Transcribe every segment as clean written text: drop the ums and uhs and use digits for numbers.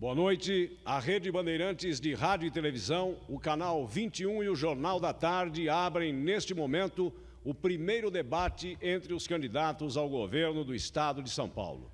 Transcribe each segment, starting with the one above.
Boa noite. A Rede Bandeirantes de Rádio e Televisão, o Canal 21 e o Jornal da Tarde abrem, neste momento, o primeiro debate entre os candidatos ao governo do Estado de São Paulo.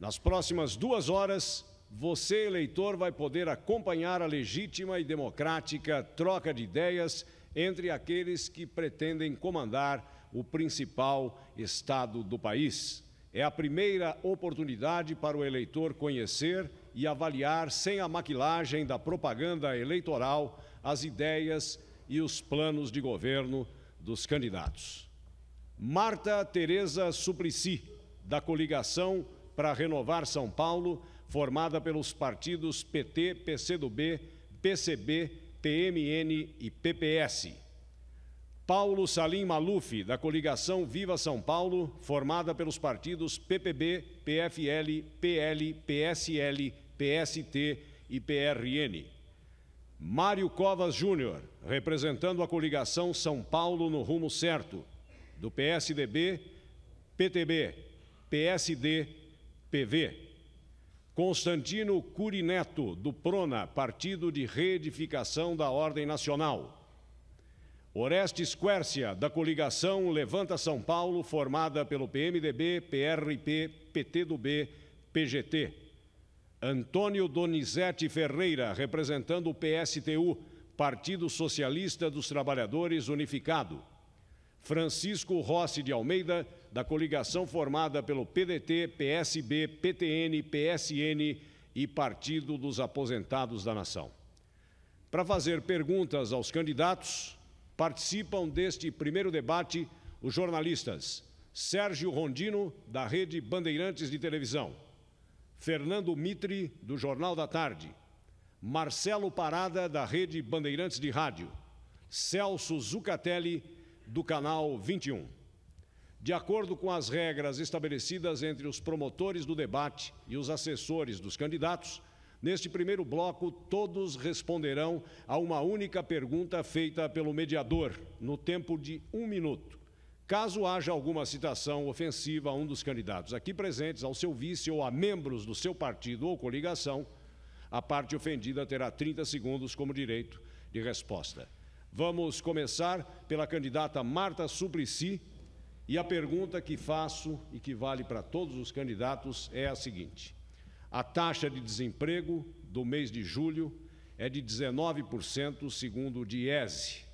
Nas próximas 2 horas, você, eleitor, vai poder acompanhar a legítima e democrática troca de ideias entre aqueles que pretendem comandar o principal estado do país. É a primeira oportunidade para o eleitor conhecer e avaliar, sem a maquilagem da propaganda eleitoral, as ideias e os planos de governo dos candidatos. Marta Tereza Suplicy, da coligação para renovar São Paulo, formada pelos partidos PT, PCdoB, PCB, PMN e PPS. Paulo Salim Maluf, da coligação Viva São Paulo, formada pelos partidos PPB, PFL, PL, PSL, PST e PRN. Mário Covas Júnior, representando a coligação São Paulo no Rumo Certo, do PSDB, PTB, PSD, PV. Constantino Curi Neto, do PRONA, Partido de Reedificação da Ordem Nacional. Orestes Quércia, da coligação Levanta São Paulo, formada pelo PMDB, PRP, PTdoB, PGT. Antônio Donizete Ferreira, representando o PSTU, Partido Socialista dos Trabalhadores Unificado. Francisco Rossi de Almeida, da coligação formada pelo PDT, PSB, PTN, PSN e Partido dos Aposentados da Nação. Para fazer perguntas aos candidatos, participam deste primeiro debate os jornalistas Sérgio Rondino, da Rede Bandeirantes de Televisão, Fernando Mitre, do Jornal da Tarde, Marcelo Parada, da Rede Bandeirantes de Rádio, Celso Zucatelli, do Canal 21. De acordo com as regras estabelecidas entre os promotores do debate e os assessores dos candidatos, neste primeiro bloco, todos responderão a uma única pergunta feita pelo mediador, no tempo de 1 minuto. Caso haja alguma citação ofensiva a um dos candidatos aqui presentes, ao seu vice ou a membros do seu partido ou coligação, a parte ofendida terá 30 segundos como direito de resposta. Vamos começar pela candidata Marta Suplicy, e a pergunta que faço e que vale para todos os candidatos é a seguinte: a taxa de desemprego do mês de julho é de 19%, segundo o DIESE.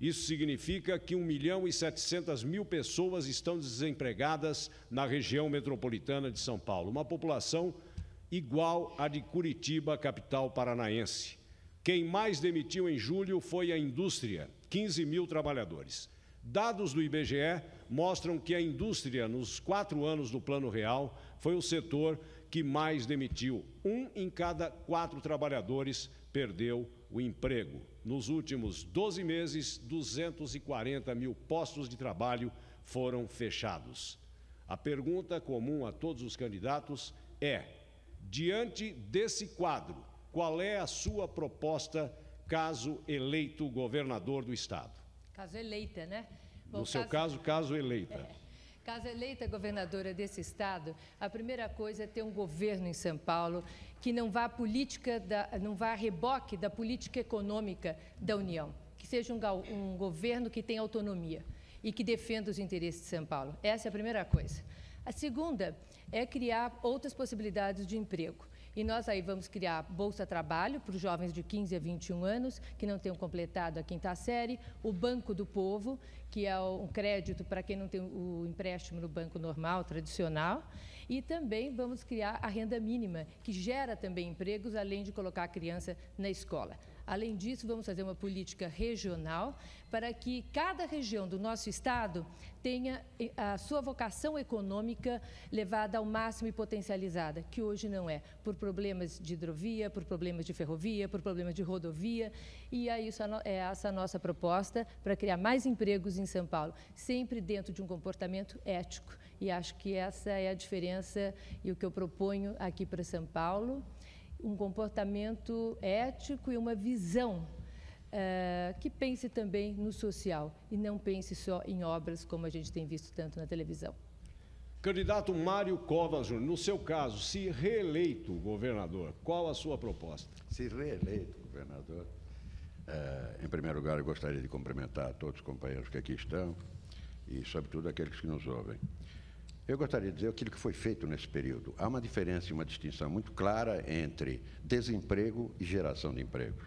Isso significa que 1.700.000 pessoas estão desempregadas na região metropolitana de São Paulo, uma população igual à de Curitiba, capital paranaense. Quem mais demitiu em julho foi a indústria, 15.000 trabalhadores. Dados do IBGE mostram que a indústria, nos 4 anos do Plano Real, foi o setor que mais demitiu. 1 em cada 4 trabalhadores perdeu o emprego. Nos últimos 12 meses, 240.000 postos de trabalho foram fechados. A pergunta comum a todos os candidatos é: diante desse quadro, qual é a sua proposta caso eleito governador do Estado? Caso eleita, né? Bom, no seu caso eleita. Caso eleita governadora desse Estado, a primeira coisa é ter um governo em São Paulo que não vá a reboque da política econômica da União, que seja um governo que tenha autonomia e que defenda os interesses de São Paulo. Essa é a primeira coisa. A segunda é criar outras possibilidades de emprego. E nós aí vamos criar Bolsa Trabalho para os jovens de 15 a 21 anos que não tenham completado a 5ª série, o Banco do Povo, que é um crédito para quem não tem o empréstimo no banco normal, tradicional, e também vamos criar a renda mínima, que gera também empregos, além de colocar a criança na escola. Além disso, vamos fazer uma política regional para que cada região do nosso Estado tenha a sua vocação econômica levada ao máximo e potencializada, que hoje não é, por problemas de hidrovia, por problemas de ferrovia, por problemas de rodovia, e é essa a nossa proposta para criar mais empregos em São Paulo, sempre dentro de um comportamento ético. E acho que essa é a diferença e o que eu proponho aqui para São Paulo, um comportamento ético e uma visão que pense também no social e não pense só em obras, como a gente tem visto tanto na televisão. Candidato Mário Covas Júnior, no seu caso, se reeleito governador, qual a sua proposta? Se reeleito governador, em primeiro lugar, eu gostaria de cumprimentar todos os companheiros que aqui estão e, sobretudo, aqueles que nos ouvem. Eu gostaria de dizer aquilo que foi feito nesse período. Há uma diferença e uma distinção muito clara entre desemprego e geração de empregos.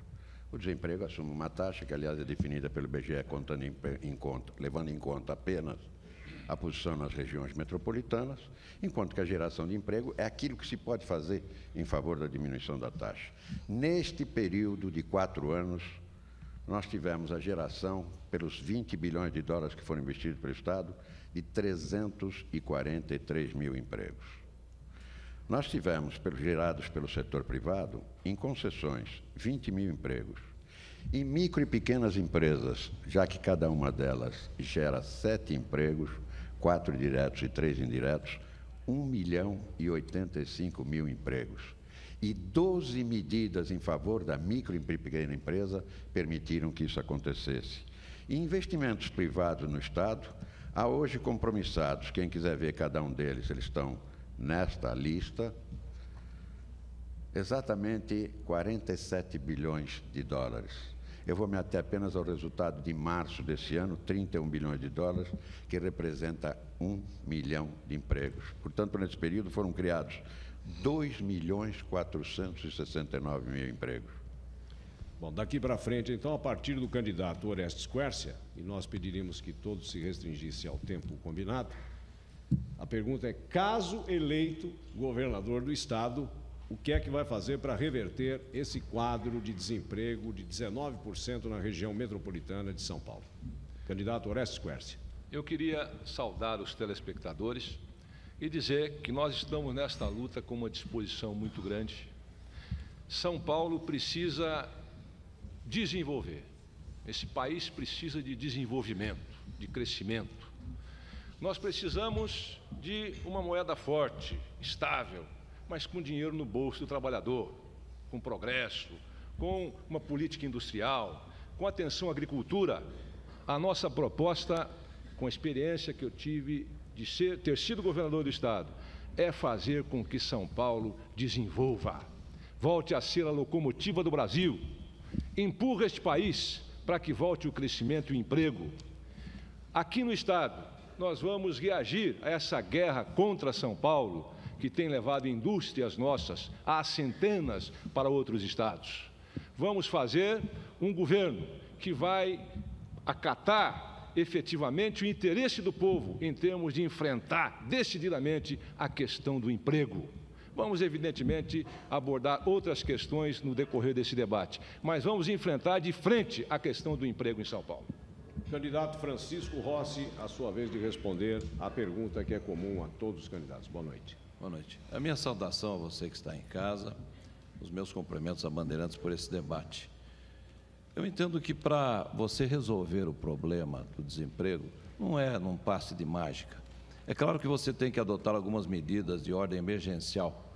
O desemprego assume uma taxa que, aliás, é definida pelo IBGE levando em conta apenas a posição nas regiões metropolitanas, enquanto que a geração de emprego é aquilo que se pode fazer em favor da diminuição da taxa. Neste período de 4 anos, nós tivemos a geração, pelos 20 bilhões de dólares que foram investidos pelo Estado, de 343 mil empregos. Nós tivemos, gerados pelo setor privado, em concessões, 20 mil empregos. Em micro e pequenas empresas, já que cada uma delas gera 7 empregos, 4 diretos e 3 indiretos, 1.085.000 empregos. E 12 medidas em favor da micro e pequena empresa permitiram que isso acontecesse. E investimentos privados no Estado, há hoje compromissados, quem quiser ver cada um deles, eles estão nesta lista, exatamente 47 bilhões de dólares. Eu vou me ater apenas ao resultado de março desse ano, 31 bilhões de dólares, que representa 1 milhão de empregos. Portanto, nesse período foram criados 2.469.000 empregos. Bom, daqui para frente, então, a partir do candidato Orestes Quércia, e nós pediríamos que todos se restringissem ao tempo combinado, a pergunta é, caso eleito governador do Estado, o que é que vai fazer para reverter esse quadro de desemprego de 19% na região metropolitana de São Paulo? Candidato Orestes Quércia. Eu queria saudar os telespectadores e dizer que nós estamos nesta luta com uma disposição muito grande. São Paulo precisa desenvolver. Esse país precisa de desenvolvimento, de crescimento. Nós precisamos de uma moeda forte, estável, mas com dinheiro no bolso do trabalhador, com progresso, com uma política industrial, com atenção à agricultura. A nossa proposta, com a experiência que eu tive de ter sido governador do Estado, é fazer com que São Paulo desenvolva, volte a ser a locomotiva do Brasil, empurra este país para que volte o crescimento e o emprego. Aqui no Estado, nós vamos reagir a essa guerra contra São Paulo, que tem levado indústrias nossas a centenas para outros estados. Vamos fazer um governo que vai acatar efetivamente o interesse do povo em termos de enfrentar decididamente a questão do emprego. Vamos, evidentemente, abordar outras questões no decorrer desse debate, mas vamos enfrentar de frente a questão do emprego em São Paulo. Candidato Francisco Rossi, a sua vez de responder à pergunta que é comum a todos os candidatos. Boa noite. Boa noite. A minha saudação a você que está em casa, os meus cumprimentos a Bandeirantes por esse debate. Eu entendo que para você resolver o problema do desemprego, não é num passe de mágica. É claro que você tem que adotar algumas medidas de ordem emergencial.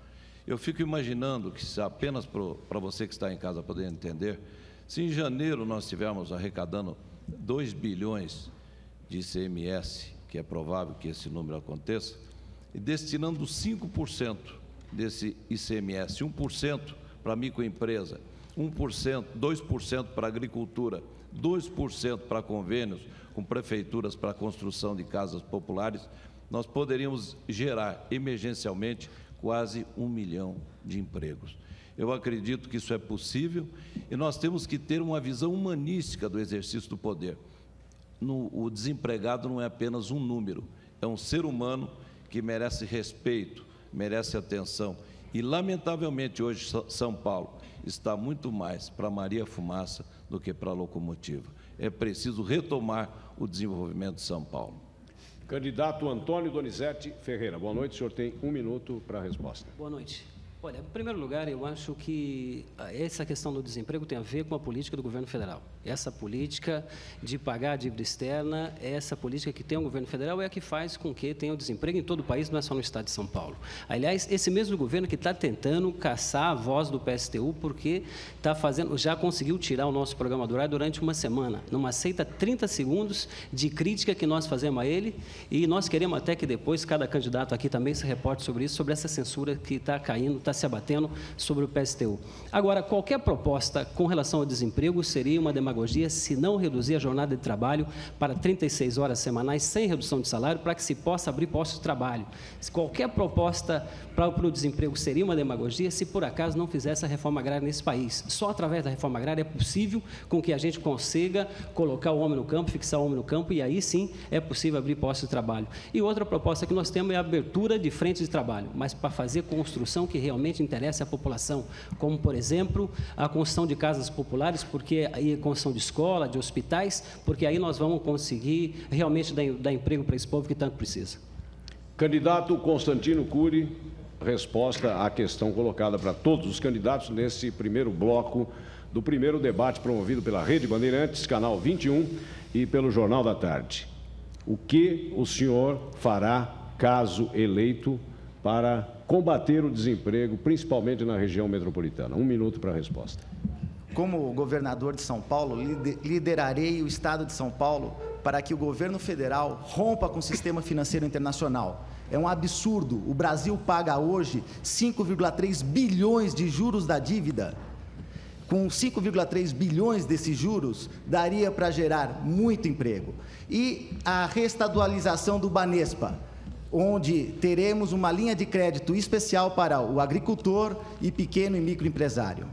Eu fico imaginando que, se apenas para você que está em casa poder entender, se em janeiro nós estivermos arrecadando 2 bilhões de ICMS, que é provável que esse número aconteça, e destinando 5% desse ICMS, 1% para microempresa, 1%, 2% para agricultura, 2% para convênios com prefeituras para a construção de casas populares, nós poderíamos gerar emergencialmente quase 1 milhão de empregos. Eu acredito que isso é possível e nós temos que ter uma visão humanística do exercício do poder. O desempregado não é apenas um número, é um ser humano que merece respeito, merece atenção. E, lamentavelmente, hoje São Paulo está muito mais para Maria Fumaça do que para a locomotiva. É preciso retomar o desenvolvimento de São Paulo. Candidato Antônio Donizete Ferreira. Boa noite, o senhor tem 1 minuto para a resposta. Boa noite. Olha, em primeiro lugar, eu acho que essa questão do desemprego tem a ver com a política do governo federal. Essa política de pagar a dívida externa, essa política que tem o governo federal é a que faz com que tenha o desemprego em todo o país, não é só no estado de São Paulo. Aliás, esse mesmo governo que está tentando caçar a voz do PSTU, porque já conseguiu tirar o nosso programa do ar durante uma semana. Não aceita 30 segundos de crítica que nós fazemos a ele, e nós queremos até que depois cada candidato aqui também se reporte sobre isso, sobre essa censura que está caindo, está se abatendo sobre o PSTU. Agora, qualquer proposta com relação ao desemprego seria uma demagogia se não reduzir a jornada de trabalho para 36 horas semanais sem redução de salário, para que se possa abrir postos de trabalho. Se qualquer proposta para o desemprego seria uma demagogia se por acaso não fizesse a reforma agrária nesse país. Só através da reforma agrária é possível com que a gente consiga colocar o homem no campo, fixar o homem no campo, e aí sim é possível abrir postos de trabalho. E outra proposta que nós temos é a abertura de frentes de trabalho, mas para fazer construção que realmente interessa à população, como, por exemplo, a construção de casas populares, porque aí a construção de escola, de hospitais, porque aí nós vamos conseguir realmente dar emprego para esse povo que tanto precisa. Candidato Constantino Cury, resposta à questão colocada para todos os candidatos nesse primeiro bloco do primeiro debate promovido pela Rede Bandeirantes, Canal 21 e pelo Jornal da Tarde. O que o senhor fará, caso eleito, para combater o desemprego, principalmente na região metropolitana? 1 minuto para a resposta. Como governador de São Paulo, liderarei o Estado de São Paulo para que o governo federal rompa com o sistema financeiro internacional. É um absurdo. O Brasil paga hoje 5,3 bilhões de juros da dívida. Com 5,3 bilhões desses juros, daria para gerar muito emprego. E a reestadualização do Banespa, onde teremos uma linha de crédito especial para o agricultor e pequeno e microempresário.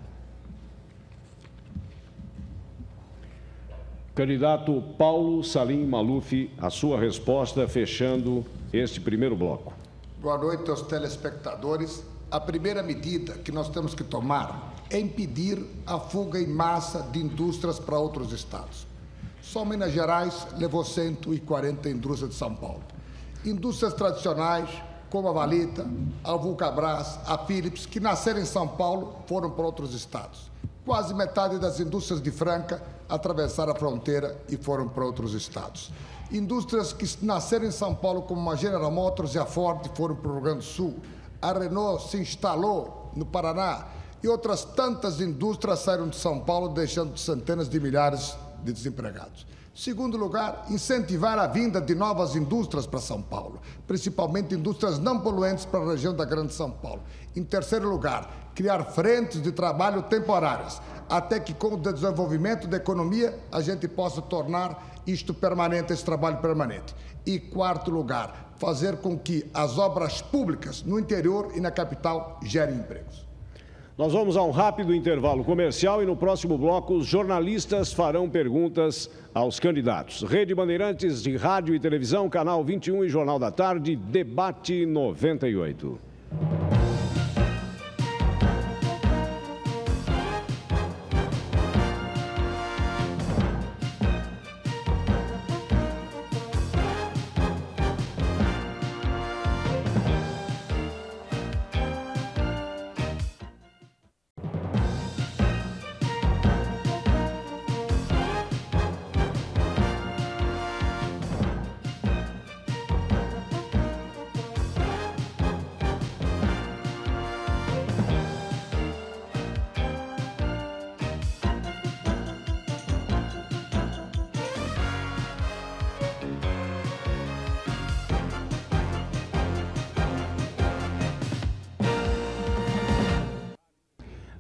Candidato Paulo Salim Maluf, a sua resposta fechando este primeiro bloco. Boa noite aos telespectadores. A primeira medida que nós temos que tomar é impedir a fuga em massa de indústrias para outros estados. Só Minas Gerais levou 140 indústrias de São Paulo. Indústrias tradicionais, como a Valita, a Vulcabras, a Philips, que nasceram em São Paulo, foram para outros estados. Quase metade das indústrias de Franca atravessaram a fronteira e foram para outros estados. Indústrias que nasceram em São Paulo, como a General Motors e a Ford, foram para o Rio Grande do Sul. A Renault se instalou no Paraná e outras tantas indústrias saíram de São Paulo, deixando centenas de milhares de desempregados. Segundo lugar, incentivar a vinda de novas indústrias para São Paulo, principalmente indústrias não poluentes para a região da Grande São Paulo. Em terceiro lugar, criar frentes de trabalho temporárias, até que com o desenvolvimento da economia a gente possa tornar isto permanente, esse trabalho permanente. E quarto lugar, fazer com que as obras públicas no interior e na capital gerem empregos. Nós vamos a um rápido intervalo comercial e no próximo bloco os jornalistas farão perguntas aos candidatos. Rede Bandeirantes de Rádio e Televisão, Canal 21 e Jornal da Tarde, Debate 98.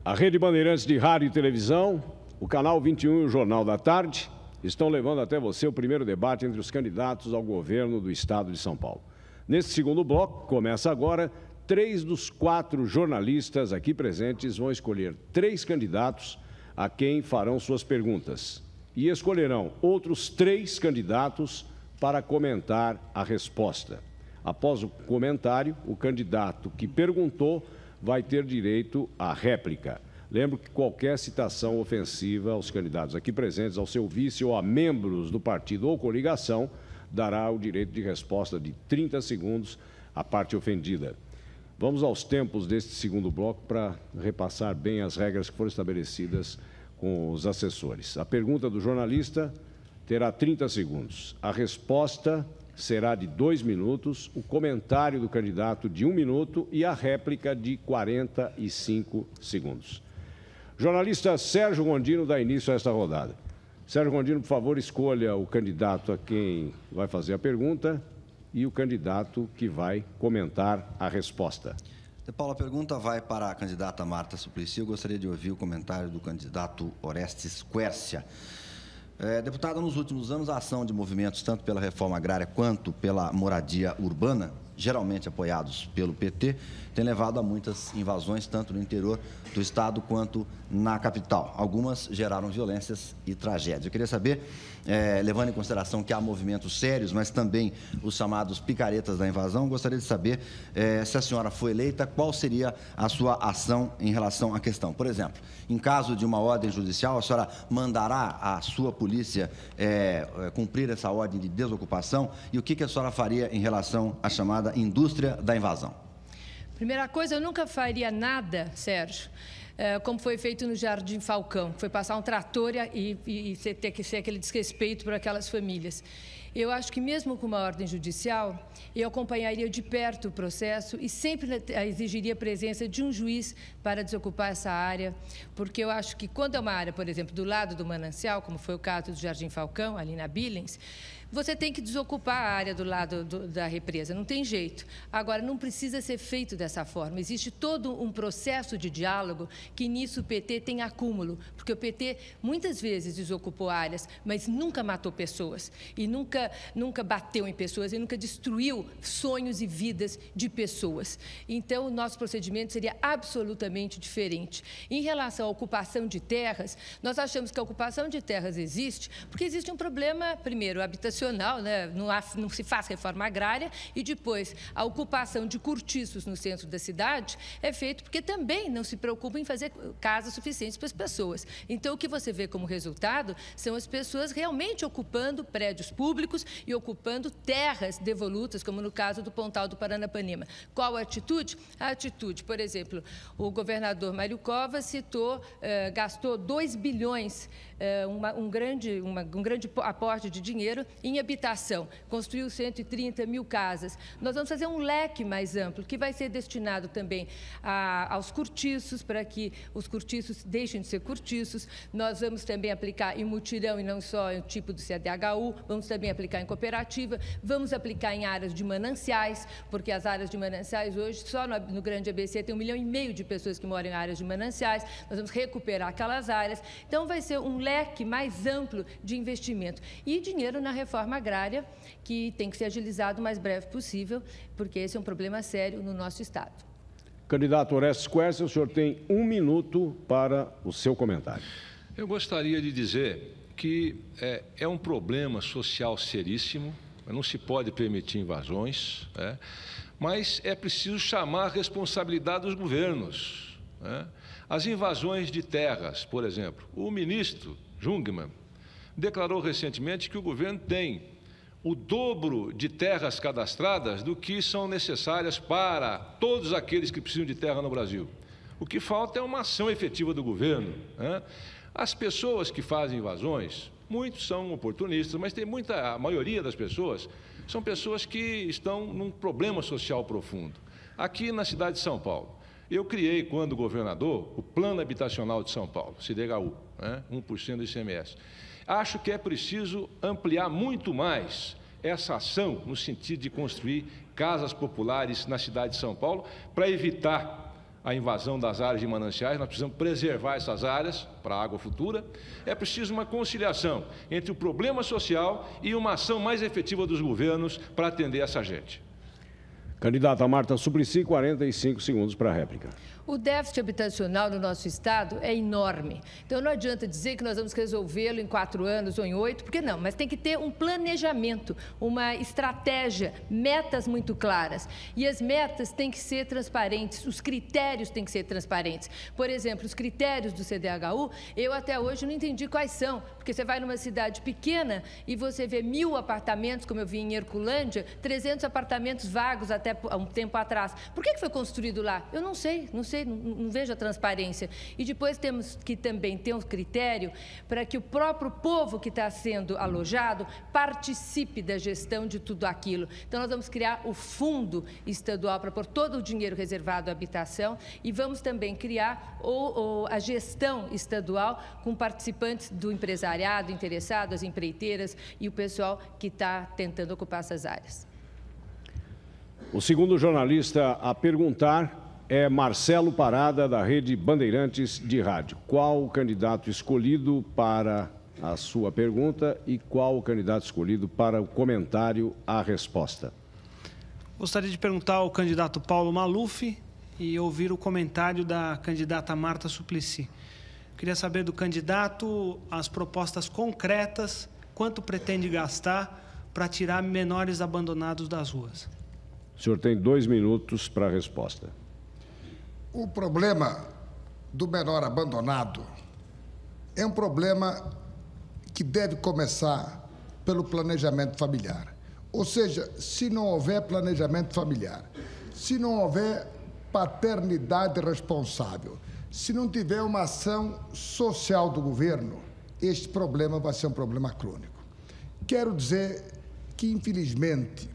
A Rede Bandeirantes de Rádio e Televisão, o Canal 21 e o Jornal da Tarde estão levando até você o primeiro debate entre os candidatos ao governo do Estado de São Paulo. Nesse segundo bloco, começa agora, 3 dos 4 jornalistas aqui presentes vão escolher 3 candidatos a quem farão suas perguntas. E escolherão outros 3 candidatos para comentar a resposta. Após o comentário, o candidato que perguntou vai ter direito à réplica. Lembro que qualquer citação ofensiva aos candidatos aqui presentes, ao seu vice ou a membros do partido ou coligação, dará o direito de resposta de 30 segundos à parte ofendida. Vamos aos tempos deste segundo bloco para repassar bem as regras que foram estabelecidas com os assessores. A pergunta do jornalista terá 30 segundos. A resposta será de 2 minutos, o comentário do candidato de 1 minuto e a réplica de 45 segundos. Jornalista Sérgio Gondino dá início a esta rodada. Sérgio Gondino, por favor, escolha o candidato a quem vai fazer a pergunta e o candidato que vai comentar a resposta. Paulo, a pergunta vai para a candidata Marta Suplicy. Eu gostaria de ouvir o comentário do candidato Orestes Quércia. Deputada, nos últimos anos, a ação de movimentos, tanto pela reforma agrária quanto pela moradia urbana, geralmente apoiados pelo PT, tem levado a muitas invasões, tanto no interior do Estado quanto na capital. Algumas geraram violências e tragédias. Eu queria saber, levando em consideração que há movimentos sérios, mas também os chamados picaretas da invasão, gostaria de saber se a senhora foi eleita, qual seria a sua ação em relação à questão. Por exemplo, em caso de uma ordem judicial, a senhora mandará a sua polícia cumprir essa ordem de desocupação? E o que a senhora faria em relação à chamada indústria da invasão? Primeira coisa, eu nunca faria nada, Sérgio, como foi feito no Jardim Falcão, que foi passar um trator e ter que ser aquele desrespeito por aquelas famílias. Eu acho que mesmo com uma ordem judicial, eu acompanharia de perto o processo e sempre exigiria a presença de um juiz para desocupar essa área, porque eu acho que quando é uma área, por exemplo, do lado do manancial, como foi o caso do Jardim Falcão, ali na Billings, você tem que desocupar a área do lado da represa, não tem jeito. Agora, não precisa ser feito dessa forma. Existe todo um processo de diálogo que nisso o PT tem acúmulo, porque o PT muitas vezes desocupou áreas, mas nunca matou pessoas, e nunca bateu em pessoas, e nunca destruiu sonhos e vidas de pessoas. Então, o nosso procedimento seria absolutamente diferente. Em relação à ocupação de terras, nós achamos que a ocupação de terras existe porque existe um problema, primeiro, habitacional, né? Não se faz reforma agrária, e depois a ocupação de cortiços no centro da cidade é feito porque também não se preocupa em fazer casas suficientes para as pessoas. Então, o que você vê como resultado são as pessoas realmente ocupando prédios públicos e ocupando terras devolutas, como no caso do Pontal do Paranapanema. Qual a atitude? A atitude, por exemplo, o governador Mário Covas gastou 2 bilhões, um grande aporte de dinheiro em habitação, construiu 130 mil casas. Nós vamos fazer um leque mais amplo, que vai ser destinado também aos cortiços, para que os cortiços deixem de ser cortiços. Nós vamos também aplicar em mutirão e não só em tipo do CDHU, vamos também aplicar em cooperativa, vamos aplicar em áreas de mananciais, porque as áreas de mananciais hoje, só no Grande ABC, tem 1,5 milhão de pessoas que moram em áreas de mananciais. Nós vamos recuperar aquelas áreas. Então, vai ser um leque mais amplo de investimento. E dinheiro na reforma agrária, que tem que ser agilizado o mais breve possível, porque esse é um problema sério no nosso Estado. Candidato Orestes Quércia, o senhor tem 1 minuto para o seu comentário. Eu gostaria de dizer que é um problema social seríssimo, não se pode permitir invasões, mas é preciso chamar a responsabilidade dos governos. As invasões de terras, por exemplo, o ministro Jungmann declarou recentemente que o governo tem o dobro de terras cadastradas do que são necessárias para todos aqueles que precisam de terra no Brasil. O que falta é uma ação efetiva do governo. As pessoas que fazem invasões, muitos são oportunistas, mas a maioria das pessoas são pessoas que estão num problema social profundo. Aqui na cidade de São Paulo, eu criei, quando governador, o Plano Habitacional de São Paulo, CDHU, 1% do ICMS. Acho que é preciso ampliar muito mais essa ação no sentido de construir casas populares na cidade de São Paulo para evitar a invasão das áreas de mananciais. Nós precisamos preservar essas áreas para a água futura. É preciso uma conciliação entre o problema social e uma ação mais efetiva dos governos para atender essa gente. Candidata Marta Suplicy, 45 segundos para a réplica. O déficit habitacional no nosso Estado é enorme. Então, não adianta dizer que nós vamos resolvê-lo em 4 anos ou em 8, porque não, mas tem que ter um planejamento, uma estratégia, metas muito claras. E as metas têm que ser transparentes, os critérios têm que ser transparentes. Por exemplo, os critérios do CDHU, eu até hoje não entendi quais são, porque você vai numa cidade pequena e você vê 1.000 apartamentos, como eu vi em Herculândia, 300 apartamentos vagos até até há um tempo atrás. Por que foi construído lá? Eu não sei, não vejo a transparência. E depois temos que também ter um critério para que o próprio povo que está sendo alojado participe da gestão de tudo aquilo. Então, nós vamos criar o fundo estadual para pôr todo o dinheiro reservado à habitação e vamos também criar a gestão estadual com participantes do empresariado interessado, as empreiteiras e o pessoal que está tentando ocupar essas áreas. O segundo jornalista a perguntar é Marcelo Parada, da Rede Bandeirantes de Rádio. Qual o candidato escolhido para a sua pergunta e qual o candidato escolhido para o comentário à resposta? Gostaria de perguntar ao candidato Paulo Maluf e ouvir o comentário da candidata Marta Suplicy. Queria saber do candidato as propostas concretas, quanto pretende gastar para tirar menores abandonados das ruas. O senhor tem 2 minutos para a resposta. O problema do menor abandonado é um problema que deve começar pelo planejamento familiar. Ou seja, se não houver planejamento familiar, se não houver paternidade responsável, se não tiver uma ação social do governo, este problema vai ser um problema crônico. Quero dizer que, infelizmente,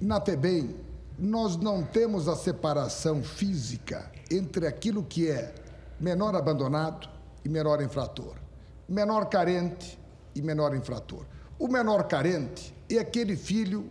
na FEBEM, nós não temos a separação física entre aquilo que é menor abandonado e menor infrator, menor carente e menor infrator. O menor carente é aquele filho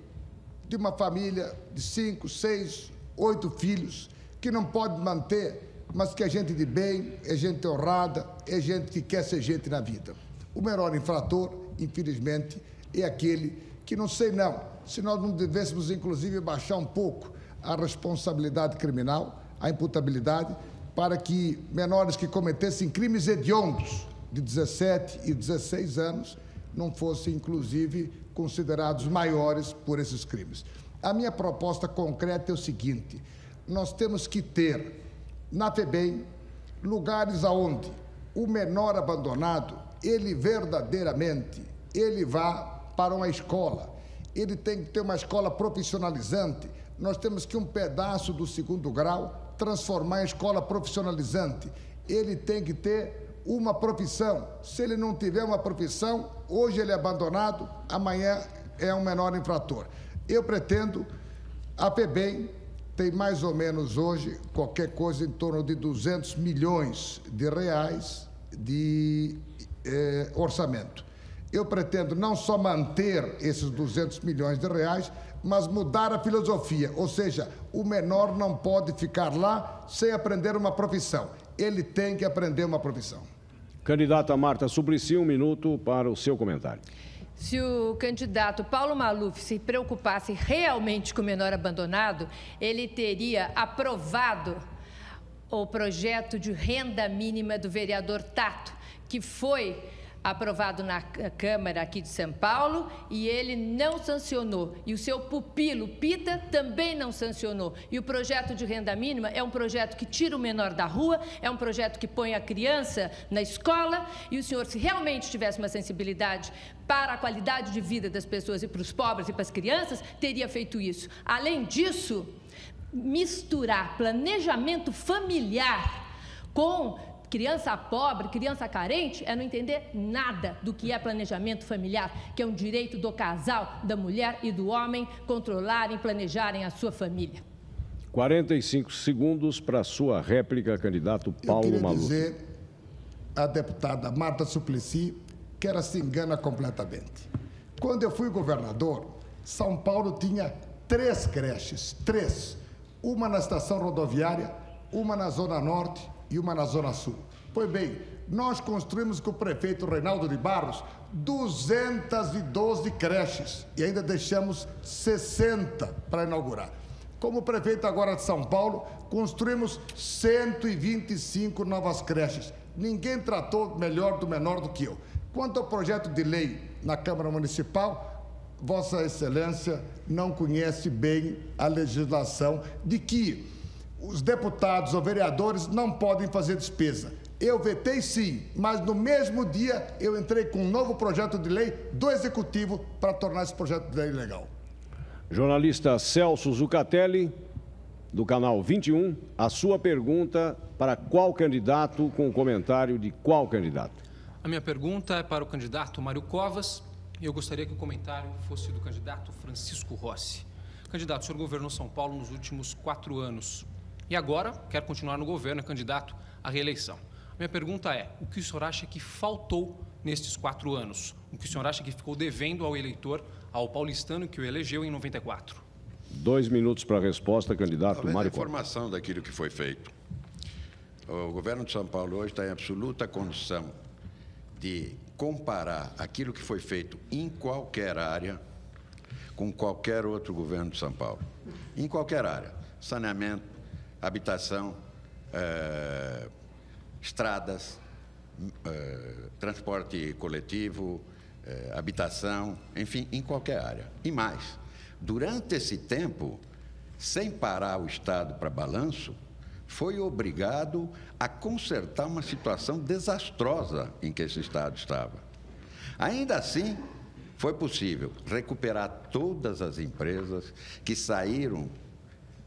de uma família de 5, 6, 8 filhos que não pode manter, mas que é gente de bem, é gente honrada, é gente que quer ser gente na vida. O menor infrator, infelizmente, é aquele que não sei não, se nós não devêssemos, inclusive, baixar um pouco a responsabilidade criminal, a imputabilidade, para que menores que cometessem crimes hediondos de 17 e 16 anos não fossem, inclusive, considerados maiores por esses crimes. A minha proposta concreta é o seguinte: nós temos que ter, na FEBEM, lugares aonde o menor abandonado, ele verdadeiramente, ele vá para uma escola, ele tem que ter uma escola profissionalizante. Nós temos que um pedaço do 2º grau transformar em escola profissionalizante. Ele tem que ter uma profissão. Se ele não tiver uma profissão, hoje ele é abandonado, amanhã é um menor infrator. Eu pretendo, a FEBEM tem mais ou menos hoje qualquer coisa em torno de 200 milhões de reais de orçamento. Eu pretendo não só manter esses 200 milhões de reais, mas mudar a filosofia, ou seja, o menor não pode ficar lá sem aprender uma profissão. Ele tem que aprender uma profissão. Candidata Marta Suplicy, 1 minuto para o seu comentário. Se o candidato Paulo Maluf se preocupasse realmente com o menor abandonado, ele teria aprovado o projeto de renda mínima do vereador Tato, que foi aprovado na Câmara aqui de São Paulo e ele não sancionou. E o seu pupilo, Pita, também não sancionou. E o projeto de renda mínima é um projeto que tira o menor da rua, é um projeto que põe a criança na escola e o senhor, se realmente tivesse uma sensibilidade para a qualidade de vida das pessoas e para os pobres e para as crianças, teria feito isso. Além disso, misturar planejamento familiar com criança pobre, criança carente, é não entender nada do que é planejamento familiar, que é um direito do casal, da mulher e do homem controlarem, planejarem a sua família. 45 segundos para a sua réplica, candidato Paulo Maluf. Eu queria dizer à deputada Marta Suplicy que ela se engana completamente. Quando eu fui governador, São Paulo tinha 3 creches, 3. Uma na estação rodoviária, uma na Zona Norte e uma na Zona Sul. Pois bem, nós construímos com o prefeito Reinaldo de Barros 212 creches e ainda deixamos 60 para inaugurar. Como prefeito agora de São Paulo, construímos 125 novas creches. Ninguém tratou melhor do menor do que eu. Quanto ao projeto de lei na Câmara Municipal, Vossa Excelência não conhece bem a legislação de que os deputados ou vereadores não podem fazer despesa. Eu vetei sim, mas no mesmo dia eu entrei com um novo projeto de lei do Executivo para tornar esse projeto de lei legal. Jornalista Celso Zucatelli, do canal 21, a sua pergunta para qual candidato, com o comentário de qual candidato? A minha pergunta é para o candidato Mário Covas e eu gostaria que o comentário fosse do candidato Francisco Rossi. Candidato, o senhor governou São Paulo nos últimos 4 anos e agora quer continuar no governo, é candidato à reeleição. A minha pergunta é, o que o senhor acha que faltou nestes 4 anos? O que o senhor acha que ficou devendo ao eleitor, ao paulistano que o elegeu em 94? 2 minutos para a resposta, candidato Talvez Mário a informação daquilo que foi feito. O governo de São Paulo hoje está em absoluta condição de comparar aquilo que foi feito em qualquer área com qualquer outro governo de São Paulo. Em qualquer área. Saneamento, habitação, estradas, transporte coletivo, habitação, enfim, em qualquer área. E mais, durante esse tempo, sem parar o Estado para balanço, foi obrigado a consertar uma situação desastrosa em que esse Estado estava. Ainda assim, foi possível recuperar todas as empresas que saíram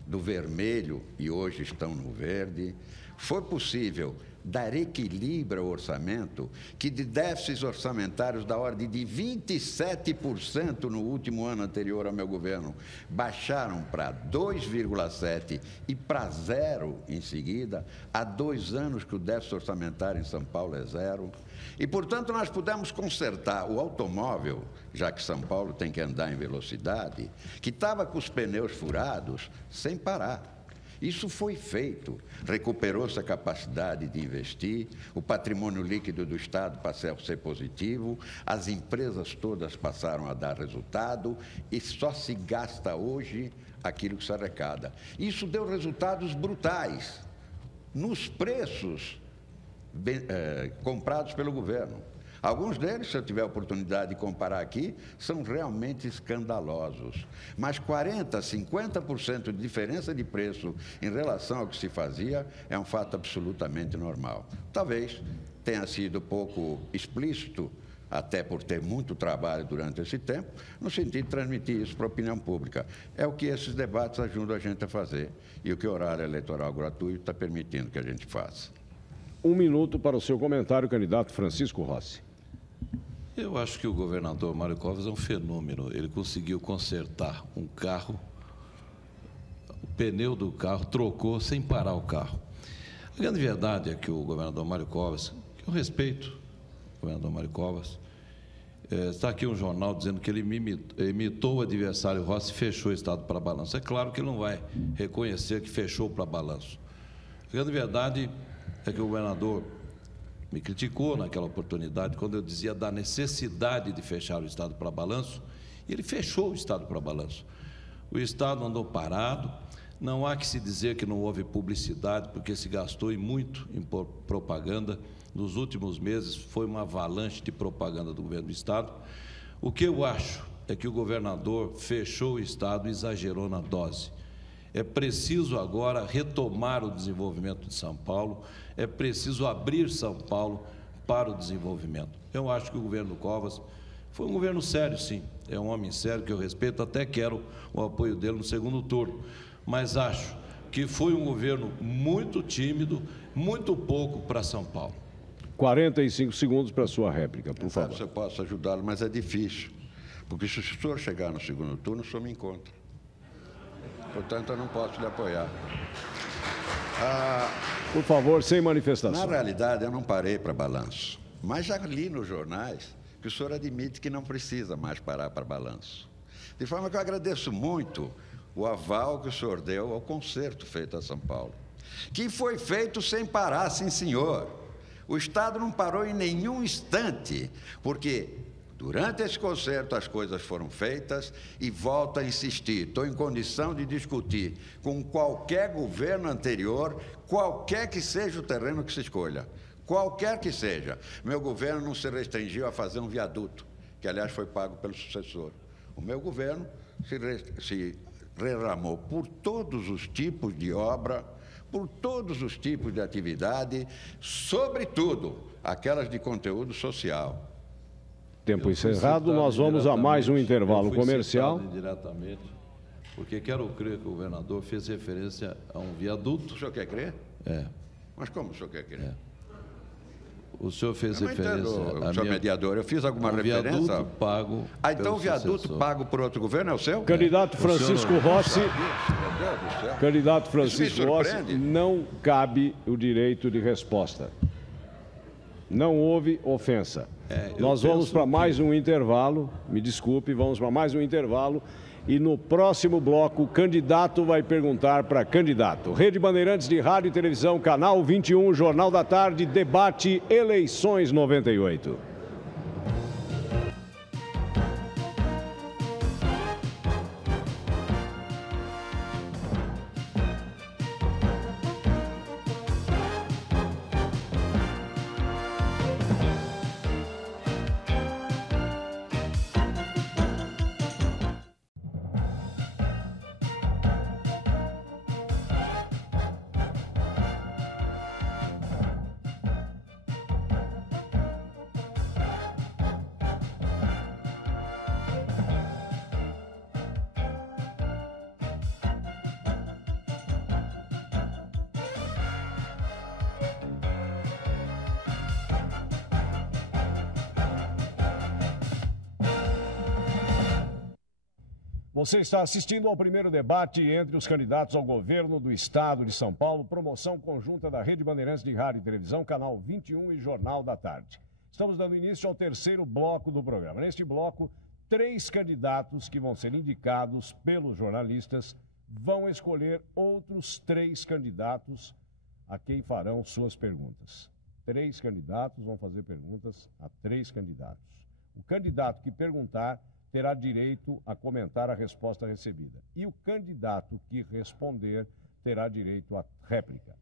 do vermelho e hoje estão no verde. Foi possível dar equilíbrio ao orçamento, que de déficits orçamentários da ordem de 27% no último ano anterior ao meu governo, baixaram para 2,7% e para 0% em seguida. Há 2 anos que o déficit orçamentário em São Paulo é 0%. E, portanto, nós pudemos consertar o automóvel, já que São Paulo tem que andar em velocidade, que estava com os pneus furados, sem parar. Isso foi feito, recuperou-se a capacidade de investir, o patrimônio líquido do Estado passou a ser positivo, as empresas todas passaram a dar resultado e só se gasta hoje aquilo que se arrecada. Isso deu resultados brutais nos preços comprados pelo governo. Alguns deles, se eu tiver a oportunidade de comparar aqui, são realmente escandalosos. Mas 40%, 50% de diferença de preço em relação ao que se fazia é um fato absolutamente normal. Talvez tenha sido pouco explícito, até por ter muito trabalho durante esse tempo, no sentido de transmitir isso para a opinião pública. É o que esses debates ajudam a gente a fazer e o que o horário eleitoral gratuito está permitindo que a gente faça. 1 minuto para o seu comentário, candidato Francisco Rossi. Eu acho que o governador Mário Covas é um fenômeno. Ele conseguiu consertar um carro, o pneu do carro, trocou sem parar o carro. A grande verdade é que o governador Mário Covas, que eu respeito, o governador Mário Covas, está aqui um jornal dizendo que ele imitou o adversário Rossi e fechou o Estado para balanço. É claro que ele não vai reconhecer que fechou para balanço. A grande verdade é que o governador me criticou naquela oportunidade, quando eu dizia da necessidade de fechar o Estado para balanço, e ele fechou o Estado para balanço. O Estado andou parado, não há que se dizer que não houve publicidade, porque se gastou muito em propaganda. Nos últimos meses foi uma avalanche de propaganda do governo do Estado. O que eu acho é que o governador fechou o Estado e exagerou na dose. É preciso agora retomar o desenvolvimento de São Paulo, é preciso abrir São Paulo para o desenvolvimento. Eu acho que o governo Covas foi um governo sério, sim, é um homem sério que eu respeito, até quero o apoio dele no segundo turno, mas acho que foi um governo muito tímido, muito pouco para São Paulo. 45 segundos para a sua réplica, por favor. Se eu posso ajudá-lo, mas é difícil, porque se o senhor chegar no segundo turno, o senhor me encontra. Portanto, eu não posso lhe apoiar. Por favor, sem manifestação. Na realidade, eu não parei para balanço, mas já li nos jornais que o senhor admite que não precisa mais parar para balanço. De forma que eu agradeço muito o aval que o senhor deu ao conserto feito a São Paulo, que foi feito sem parar, sim, senhor. O Estado não parou em nenhum instante, porque durante esse concerto as coisas foram feitas e volto a insistir, estou em condição de discutir com qualquer governo anterior, qualquer que seja o terreno que se escolha, qualquer que seja. Meu governo não se restringiu a fazer um viaduto, que aliás foi pago pelo sucessor. O meu governo se derramou por todos os tipos de obra, por todos os tipos de atividade, sobretudo aquelas de conteúdo social. Tempo encerrado, nós vamos a mais um intervalo comercial. Porque quero crer que o governador fez referência a um viaduto. O senhor quer crer? É. Mas como o senhor quer crer? É. O senhor fez referência a senhor mediador, eu fiz alguma referência? Viaduto pago. Então o viaduto pago por outro governo é o seu? Candidato Francisco Rossi. Candidato Francisco Rossi, não cabe o direito de resposta. Não houve ofensa. Nós vamos para mais um intervalo. Me desculpe, vamos para mais um intervalo. E no próximo bloco, o candidato vai perguntar para candidato. Rede Bandeirantes de Rádio e Televisão, Canal 21, Jornal da Tarde, debate Eleições 98. Você está assistindo ao primeiro debate entre os candidatos ao governo do Estado de São Paulo, promoção conjunta da Rede Bandeirantes de Rádio e Televisão, Canal 21 e Jornal da Tarde. Estamos dando início ao terceiro bloco do programa. Neste bloco, 3 candidatos que vão ser indicados pelos jornalistas vão escolher outros 3 candidatos a quem farão suas perguntas. 3 candidatos vão fazer perguntas a 3 candidatos. O candidato que perguntar terá direito a comentar a resposta recebida. E o candidato que responder terá direito à réplica.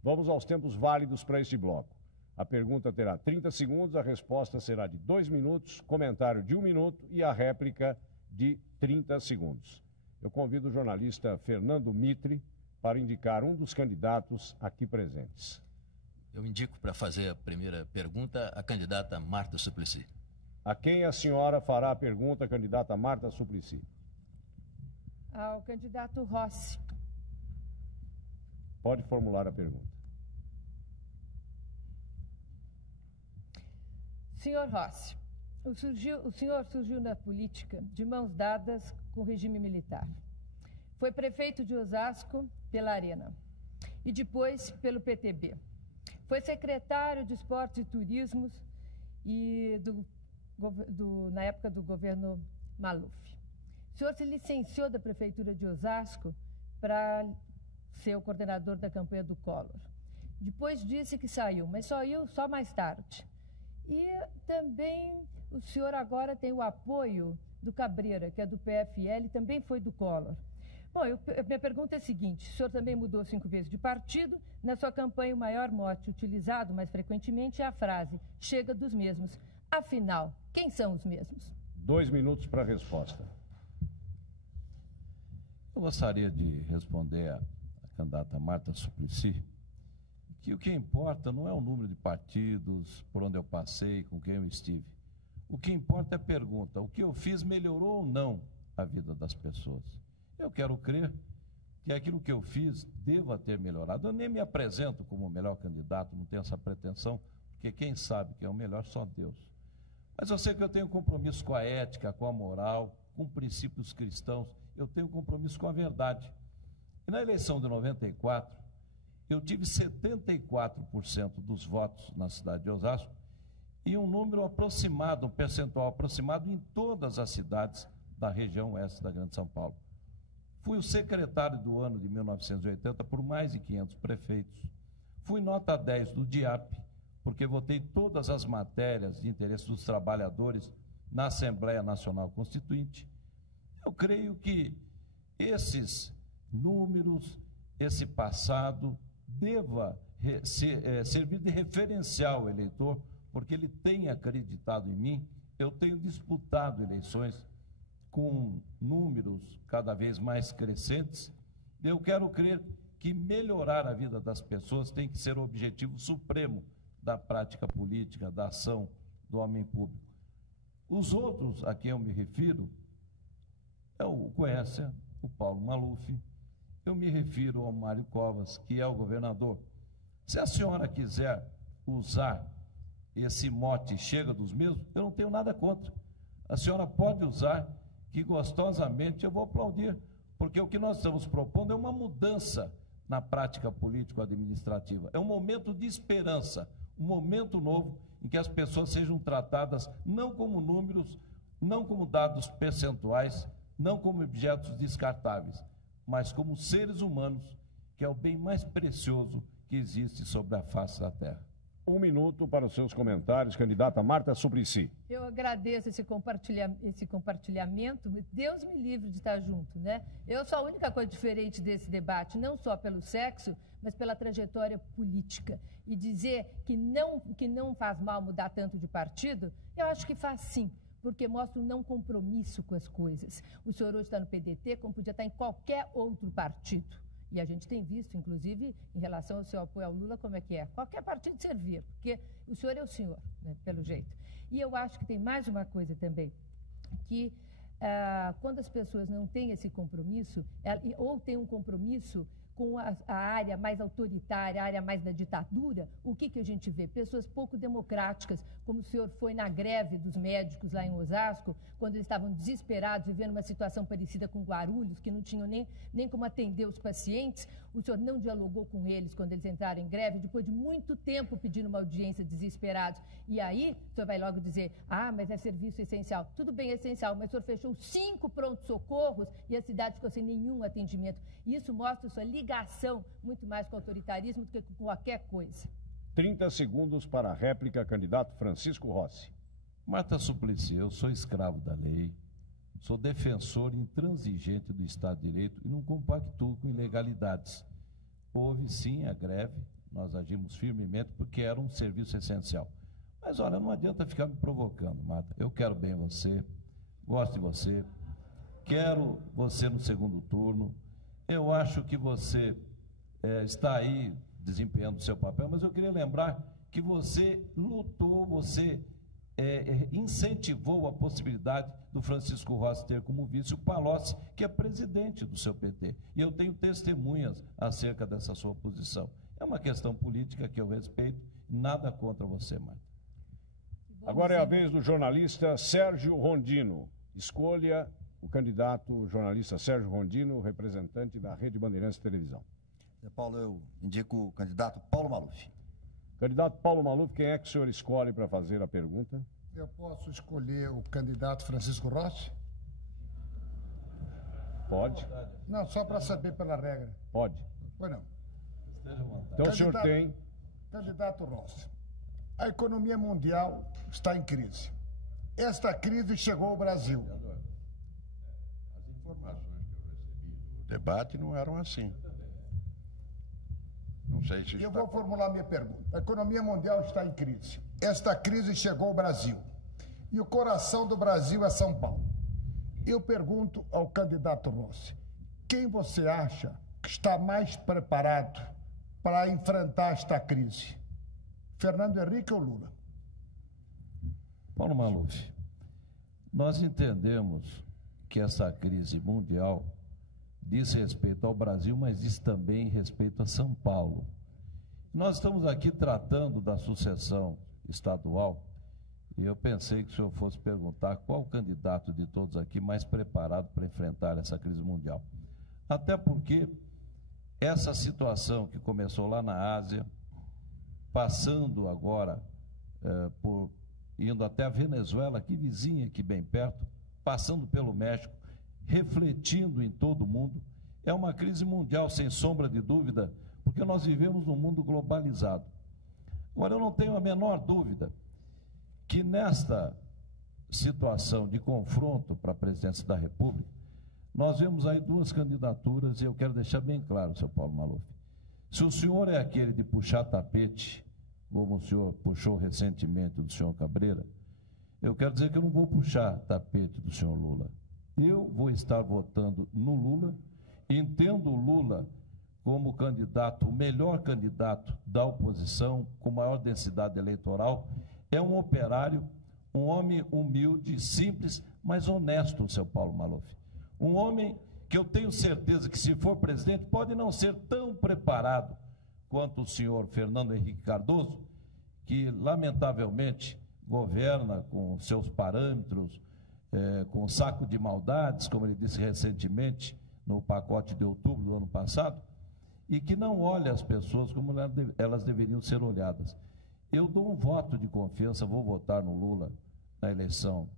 Vamos aos tempos válidos para este bloco. A pergunta terá 30 segundos, a resposta será de 2 minutos, comentário de 1 minuto e a réplica de 30 segundos. Eu convido o jornalista Fernando Mitre para indicar um dos candidatos aqui presentes. Eu indico para fazer a primeira pergunta a candidata Marta Suplicy. A quem a senhora fará a pergunta, candidata Marta Suplicy? Ao candidato Rossi. Pode formular a pergunta. Senhor Rossi, o senhor surgiu na política de mãos dadas com o regime militar. Foi prefeito de Osasco pela Arena e depois pelo PTB. Foi secretário de Esportes e Turismos e na época do governo Maluf. O senhor se licenciou da Prefeitura de Osasco para ser o coordenador da campanha do Collor. Depois disse que saiu, mas saiu só mais tarde. E também o senhor agora tem o apoio do Cabreira, que é do PFL, também foi do Collor. Bom, minha pergunta é a seguinte: o senhor também mudou 5 vezes de partido. Na sua campanha, o maior mote utilizado mais frequentemente é a frase "chega dos mesmos". Afinal, quem são os mesmos? 2 minutos para a resposta. Eu gostaria de responder à candidata Marta Suplicy que o que importa não é o número de partidos, por onde eu passei, com quem eu estive. O que importa é a pergunta: o que eu fiz melhorou ou não a vida das pessoas? Eu quero crer que aquilo que eu fiz deva ter melhorado. Eu nem me apresento como o melhor candidato, não tenho essa pretensão, porque quem sabe que é o melhor, só Deus. Mas eu sei que eu tenho compromisso com a ética, com a moral, com princípios cristãos, eu tenho compromisso com a verdade. E na eleição de 94, eu tive 74% dos votos na cidade de Osasco e um número aproximado, um percentual aproximado em todas as cidades da região oeste da Grande São Paulo. Fui o secretário do ano de 1980 por mais de 500 prefeitos. Fui nota 10 do DIAP, porque votei todas as matérias de interesse dos trabalhadores na Assembleia Nacional Constituinte. Eu creio que esses números, esse passado, deva servir de referencial ao eleitor, porque ele tem acreditado em mim. Eu tenho disputado eleições com números cada vez mais crescentes. Eu quero crer que melhorar a vida das pessoas tem que ser o objetivo supremo da prática política, da ação do homem público. Os outros a quem eu me refiro é o Quércia, o Paulo Maluf, eu me refiro ao Mário Covas, que é o governador. Se a senhora quiser usar esse mote chega dos mesmos, eu não tenho nada contra. A senhora pode usar, que gostosamente eu vou aplaudir, porque o que nós estamos propondo é uma mudança na prática político-administrativa. É um momento de esperança, um momento novo em que as pessoas sejam tratadas não como números, não como dados percentuais, não como objetos descartáveis, mas como seres humanos, que é o bem mais precioso que existe sobre a face da Terra. 1 minuto para os seus comentários, candidata Marta Suplicy. Eu agradeço esse compartilhamento. Deus me livre de estar junto, né? Eu sou a única coisa diferente desse debate, não só pelo sexo, mas pela trajetória política. E dizer que não faz mal mudar tanto de partido, eu acho que faz sim, porque mostra um não compromisso com as coisas. O senhor hoje está no PDT, como podia estar em qualquer outro partido. E a gente tem visto, inclusive, em relação ao seu apoio ao Lula, como é que é. Qualquer partido servir, porque o senhor é o senhor, né, pelo jeito. E eu acho que tem mais uma coisa também, que quando as pessoas não têm esse compromisso, ou têm um compromisso com a área mais autoritária, a área mais da ditadura, o que a gente vê? Pessoas pouco democráticas, como o senhor foi na greve dos médicos lá em Osasco, quando eles estavam desesperados, vivendo uma situação parecida com Guarulhos, que não tinham nem como atender os pacientes. O senhor não dialogou com eles quando eles entraram em greve, depois de muito tempo pedindo uma audiência, desesperados. E aí, o senhor vai logo dizer, mas é serviço essencial. Tudo bem, é essencial, mas o senhor fechou 5 pronto-socorros e a cidade ficou sem nenhum atendimento. Isso mostra sua ligação muito mais com o autoritarismo do que com qualquer coisa. 30 segundos para a réplica, candidato Francisco Rossi. Marta Suplicy, eu sou escravo da lei, sou defensor intransigente do Estado de Direito e não compactuo com ilegalidades. Houve sim a greve, nós agimos firmemente porque era um serviço essencial. Mas olha, não adianta ficar me provocando, Marta. Eu quero bem você, gosto de você, quero você no segundo turno. Eu acho que você está aí desempenhando o seu papel, mas eu queria lembrar que você lutou, você incentivou a possibilidade do Francisco Rossi ter como vice o Palocci, que é presidente do seu PT. E eu tenho testemunhas acerca dessa sua posição. É uma questão política que eu respeito, nada contra você, Marta. Agora é a vez do jornalista Sérgio Rondino. Escolha o candidato jornalista Sérgio Rondino, representante da Rede Bandeirantes de Televisão. Paulo, eu indico o candidato Paulo Maluf. Candidato Paulo Maluf, quem é que o senhor escolhe para fazer a pergunta? Eu posso escolher o candidato Francisco Rossi? Pode. Não, só para saber pela regra. Pode. Pois não. Então o senhor tem... Candidato Rossi, a economia mundial está em crise. Esta crise chegou ao Brasil. As informações que eu recebi do debate não eram assim. Não sei se eu vou formular minha pergunta. A economia mundial está em crise. Esta crise chegou ao Brasil. E o coração do Brasil é São Paulo. Eu pergunto ao candidato Rossi, quem você acha que está mais preparado para enfrentar esta crise? Fernando Henrique ou Lula? Paulo Maluf, nós entendemos que essa crise mundial diz respeito ao Brasil, mas diz também respeito a São Paulo. Nós estamos aqui tratando da sucessão estadual e eu pensei que o senhor fosse perguntar qual o candidato de todos aqui mais preparado para enfrentar essa crise mundial. Até porque essa situação que começou lá na Ásia, passando agora indo até a Venezuela, aqui vizinha, aqui bem perto, passando pelo México, refletindo em todo o mundo, é uma crise mundial, sem sombra de dúvida, porque nós vivemos num mundo globalizado. Agora, eu não tenho a menor dúvida que nesta situação de confronto para a presidência da República, nós vemos aí 2 candidaturas e eu quero deixar bem claro, seu Paulo Maluf. Se o senhor é aquele de puxar tapete, como o senhor puxou recentemente do senhor Cabreira, eu quero dizer que eu não vou puxar tapete do senhor Lula. Eu vou estar votando no Lula, entendo o Lula como candidato, o melhor candidato da oposição, com maior densidade eleitoral, é um operário, um homem humilde, simples, mas honesto, seu Paulo Maluf. Um homem que eu tenho certeza que, se for presidente, pode não ser tão preparado quanto o senhor Fernando Henrique Cardoso, que, lamentavelmente, governa com seus parâmetros, com um saco de maldades, como ele disse recentemente, no pacote de outubro do ano passado, e que não olha as pessoas como elas deveriam ser olhadas. Eu dou um voto de confiança, vou votar no Lula na eleição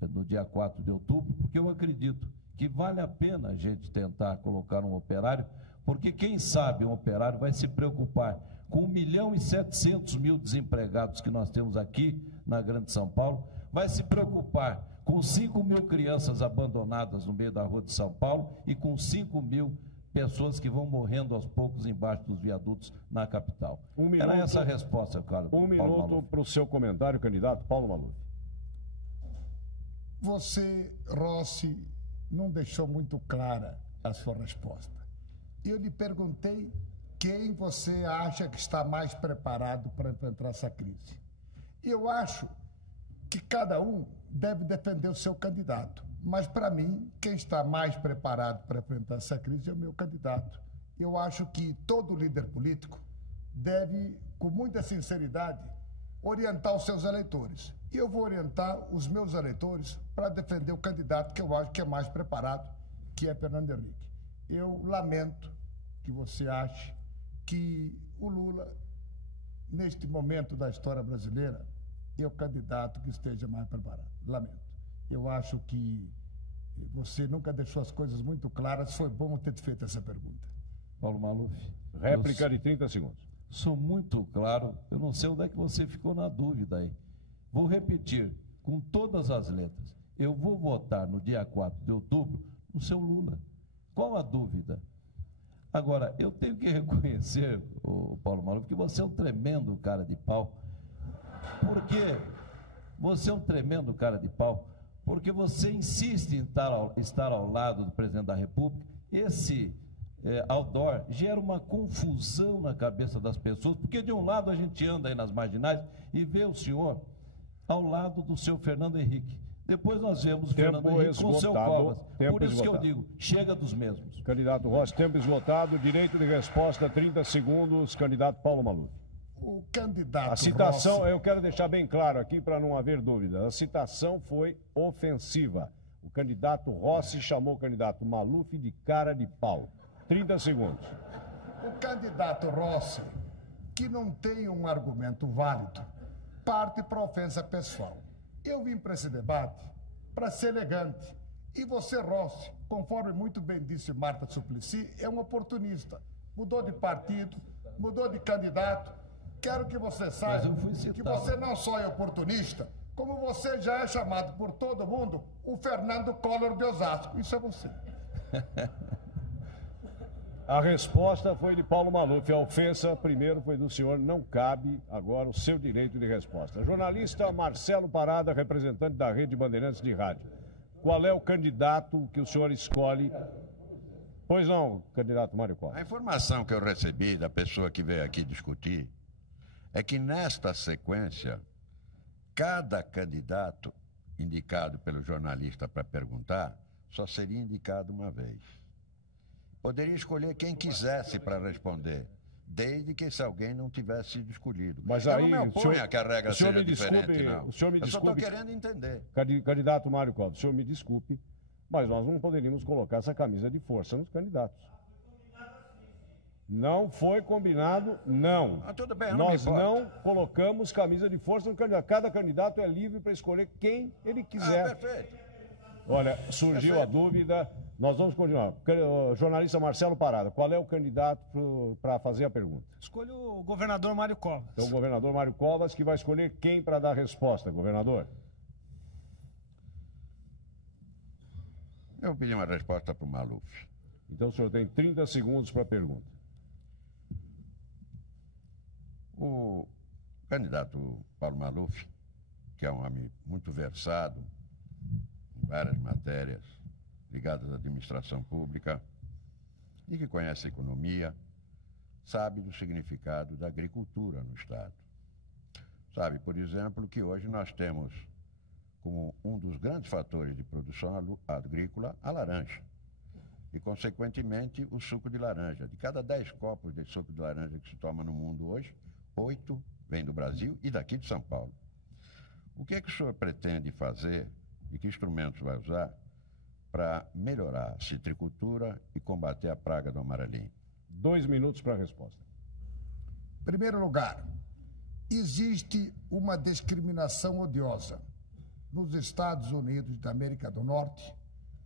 no dia 4 de outubro, porque eu acredito que vale a pena a gente tentar colocar um operário, porque quem sabe um operário vai se preocupar com 1.700.000 desempregados que nós temos aqui na Grande São Paulo, vai se preocupar com 5.000 crianças abandonadas no meio da rua de São Paulo e com 5.000 pessoas que vão morrendo aos poucos embaixo dos viadutos na capital. Era essa a resposta, Carlos. Um minuto para o seu comentário, candidato Paulo Maluf. Você, Rossi, não deixou muito clara a sua resposta. Eu lhe perguntei quem você acha que está mais preparado para enfrentar essa crise. Eu acho que cada um deve defender o seu candidato. Mas, para mim, quem está mais preparado para enfrentar essa crise é o meu candidato. Eu acho que todo líder político deve, com muita sinceridade, orientar os seus eleitores. E eu vou orientar os meus eleitores para defender o candidato que eu acho que é mais preparado, que é Fernando Henrique. Eu lamento que você ache que o Lula, neste momento da história brasileira, é o candidato que esteja mais preparado. Lamento. Eu acho que você nunca deixou as coisas muito claras. Foi bom ter feito essa pergunta. Paulo Maluf. Réplica de 30 segundos. Sou muito claro. Eu não sei onde é que você ficou na dúvida aí. Vou repetir, com todas as letras. Eu vou votar no dia 4 de outubro no seu Lula. Qual a dúvida? Agora, eu tenho que reconhecer, Paulo Maluf, que você é um tremendo cara de pau. Por quê? Você é um tremendo cara de pau, porque você insiste em estar ao lado do presidente da República. Esse outdoor gera uma confusão na cabeça das pessoas, porque de um lado a gente anda aí nas marginais e vê o senhor ao lado do seu Fernando Henrique. Depois nós vemos o Fernando Henrique com o seu Covas. Por isso que eu digo, chega dos mesmos. Candidato Rossi, tempo esgotado, direito de resposta, 30 segundos, candidato Paulo Maluf. O candidato A citação, Rossi... eu quero deixar bem claro aqui para não haver dúvida, a citação foi ofensiva. O candidato Rossi chamou o candidato Maluf de cara de pau. 30 segundos. O candidato Rossi, que não tem um argumento válido, parte para ofensa pessoal. Eu vim para esse debate para ser elegante. E você, Rossi, conforme muito bem disse Marta Suplicy, é um oportunista. Mudou de partido, mudou de candidato. Quero que você saiba que você não só é oportunista, como você já é chamado por todo mundo o Fernando Collor de Osasco. Isso é você. A resposta foi de Paulo Maluf. A ofensa, primeiro, foi do senhor. Não cabe agora o seu direito de resposta. Jornalista Marcelo Parada, representante da Rede Bandeirantes de Rádio. Qual é o candidato que o senhor escolhe? Pois não, candidato Mário Covas. A informação que eu recebi da pessoa que veio aqui discutir é que, nesta sequência, cada candidato indicado pelo jornalista para perguntar só seria indicado uma vez. Poderia escolher quem quisesse para responder, desde que se alguém não tivesse sido escolhido. Mas eu aí, não me oponho a que a regra seja diferente, não. O senhor me eu só desculpe, estou querendo entender. Candidato Mário Covas, o senhor me desculpe, mas nós não poderíamos colocar essa camisa de força nos candidatos. Não foi combinado, não. Tudo bem, nós não colocamos camisa de força no candidato. Cada candidato é livre para escolher quem ele quiser. Perfeito. Olha, surgiu a dúvida. Nós vamos continuar. Jornalista Marcelo Parada, qual é o candidato para fazer a pergunta? Escolho o governador Mário Covas. Então, o governador Mário Covas, que vai escolher quem para dar a resposta, governador? Eu pedi uma resposta para o Maluf. Então, o senhor tem 30 segundos para a pergunta. O candidato Paulo Maluf, que é um homem muito versado em várias matérias ligadas à administração pública e que conhece a economia, sabe do significado da agricultura no Estado. Sabe, por exemplo, que hoje nós temos como um dos grandes fatores de produção agrícola a laranja. e, consequentemente, o suco de laranja. De cada 10 copos de suco de laranja que se toma no mundo hoje, 8 vêm do Brasil e daqui de São Paulo. O que é que o senhor pretende fazer e que instrumentos vai usar para melhorar a citricultura e combater a praga do amarelinho? 2 minutos para a resposta. Em primeiro lugar, existe uma discriminação odiosa nos Estados Unidos da América do Norte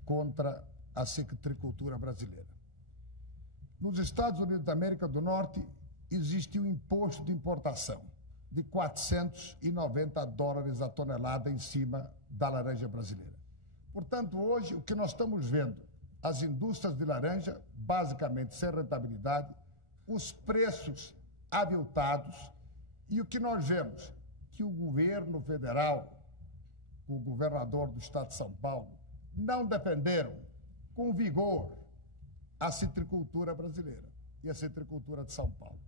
contra a citricultura brasileira. Nos Estados Unidos da América do Norte existe um imposto de importação de $490 a tonelada em cima da laranja brasileira. Portanto, hoje, o que nós estamos vendo, as indústrias de laranja, basicamente sem rentabilidade, os preços aviltados, e o que nós vemos, que o governo federal, o governador do estado de São Paulo, não defenderam com vigor a citricultura brasileira e a citricultura de São Paulo.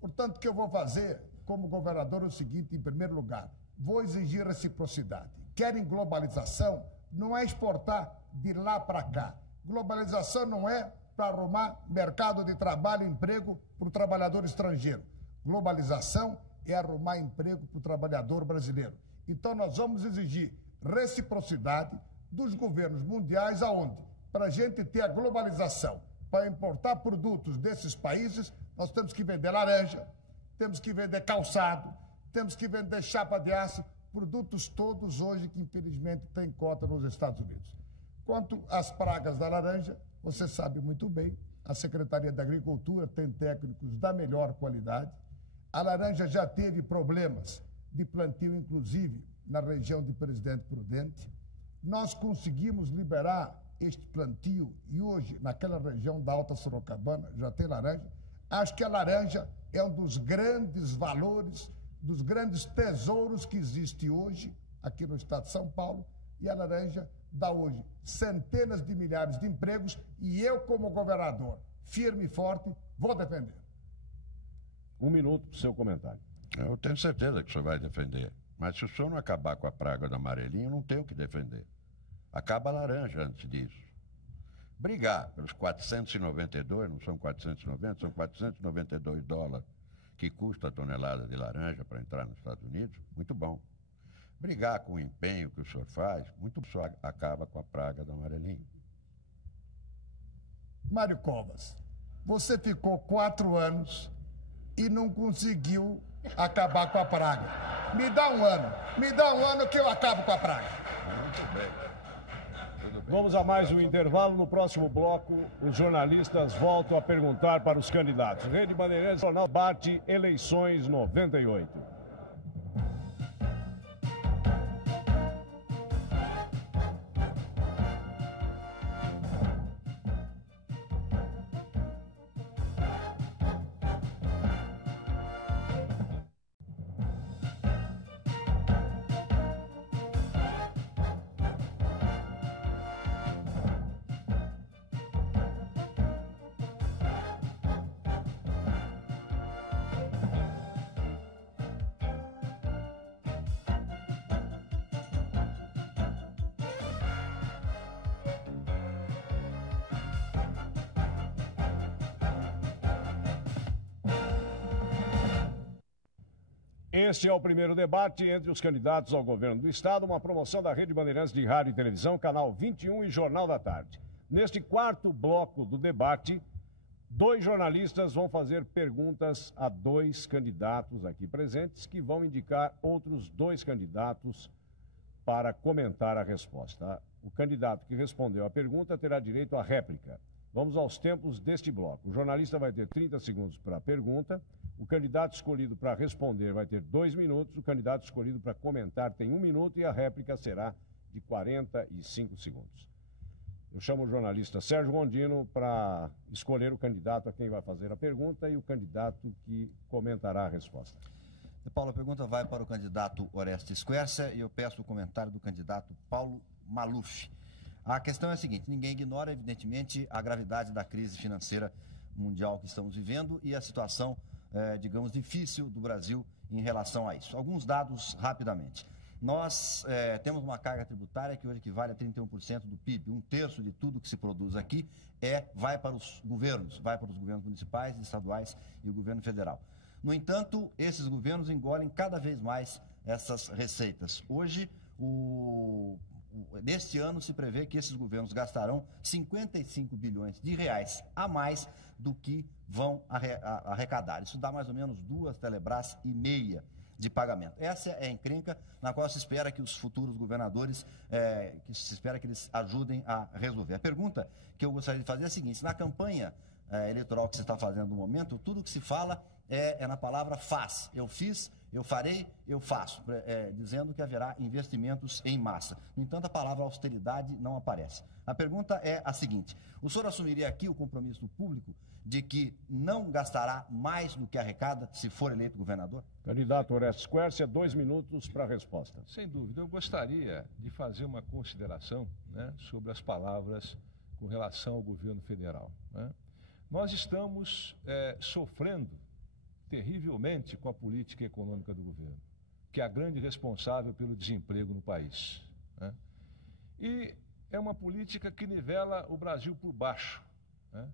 Portanto, o que eu vou fazer como governador é o seguinte: em primeiro lugar, vou exigir reciprocidade. Querem globalização? Não é exportar de lá para cá. Globalização não é para arrumar mercado de trabalho e emprego para o trabalhador estrangeiro. Globalização é arrumar emprego para o trabalhador brasileiro. Então, nós vamos exigir reciprocidade dos governos mundiais, aonde? Para a gente ter a globalização, para importar produtos desses países, nós temos que vender laranja, temos que vender calçado, temos que vender chapa de aço, produtos todos hoje que infelizmente têm cota nos Estados Unidos. Quanto às pragas da laranja, você sabe muito bem, a Secretaria da Agricultura tem técnicos da melhor qualidade. A laranja já teve problemas de plantio, inclusive na região de Presidente Prudente. Nós conseguimos liberar este plantio e hoje, naquela região da Alta Sorocabana, já tem laranja. Acho que a laranja é um dos grandes valores, dos grandes tesouros que existe hoje aqui no estado de São Paulo, e a laranja dá hoje centenas de milhares de empregos, e eu, como governador, firme e forte, vou defender. 1 minuto para o seu comentário. Eu tenho certeza que o senhor vai defender. Mas se o senhor não acabar com a praga do amarelinho, não tem o que defender. Acaba a laranja antes disso. Brigar pelos 492, não são 490, são $492 que custa a tonelada de laranja para entrar nos Estados Unidos, muito bom. Brigar com o empenho que o senhor faz, muito só acaba com a praga do amarelinho. Mário Covas, você ficou 4 anos e não conseguiu acabar com a praga. Me dá um ano que eu acabo com a praga. Muito bem. Vamos a mais um intervalo. No próximo bloco, os jornalistas voltam a perguntar para os candidatos. Rede Bandeirantes, Jornal Debate, eleições 98. Este é o primeiro debate entre os candidatos ao governo do Estado, uma promoção da Rede Bandeirantes de Rádio e Televisão, Canal 21 e Jornal da Tarde. Neste quarto bloco do debate, 2 jornalistas vão fazer perguntas a 2 candidatos aqui presentes, que vão indicar outros 2 candidatos para comentar a resposta. O candidato que respondeu a pergunta terá direito à réplica. Vamos aos tempos deste bloco. O jornalista vai ter 30 segundos para a pergunta. O candidato escolhido para responder vai ter 2 minutos. O candidato escolhido para comentar tem 1 minuto e a réplica será de 45 segundos. Eu chamo o jornalista Sérgio Gondino para escolher o candidato a quem vai fazer a pergunta e o candidato que comentará a resposta. Paulo, a pergunta vai para o candidato Orestes Quercia e eu peço o comentário do candidato Paulo Maluf. A questão é a seguinte: ninguém ignora, evidentemente, a gravidade da crise financeira mundial que estamos vivendo e a situação, digamos, difícil do Brasil em relação a isso. Alguns dados rapidamente. Nós temos uma carga tributária que hoje equivale a 31% do PIB. 1/3 de tudo que se produz aqui vai para os governos municipais, estaduais e o governo federal. No entanto, esses governos engolem cada vez mais essas receitas. Hoje, neste ano, se prevê que esses governos gastarão 55 bilhões de reais a mais do que vão arrecadar. Isso dá mais ou menos 2 Telebrás e meia de pagamento. Essa é a encrenca na qual se espera que os futuros governadores, que eles ajudem a resolver. A pergunta que eu gostaria de fazer é a seguinte: na campanha eleitoral que você está fazendo no momento, tudo que se fala é na palavra faz. Eu fiz, eu farei, eu faço, dizendo que haverá investimentos em massa. No entanto, a palavra austeridade não aparece. A pergunta é a seguinte: o senhor assumiria aqui o compromisso do público de que não gastará mais do que arrecada se for eleito governador? Candidato Orestes Quércia, 2 minutos para a resposta. Sem dúvida, eu gostaria de fazer uma consideração, né, sobre as palavras com relação ao governo federal, né? Nós estamos sofrendo terrivelmente com a política econômica do governo, que é a grande responsável pelo desemprego no país, né? E é uma política que nivela o Brasil por baixo, né?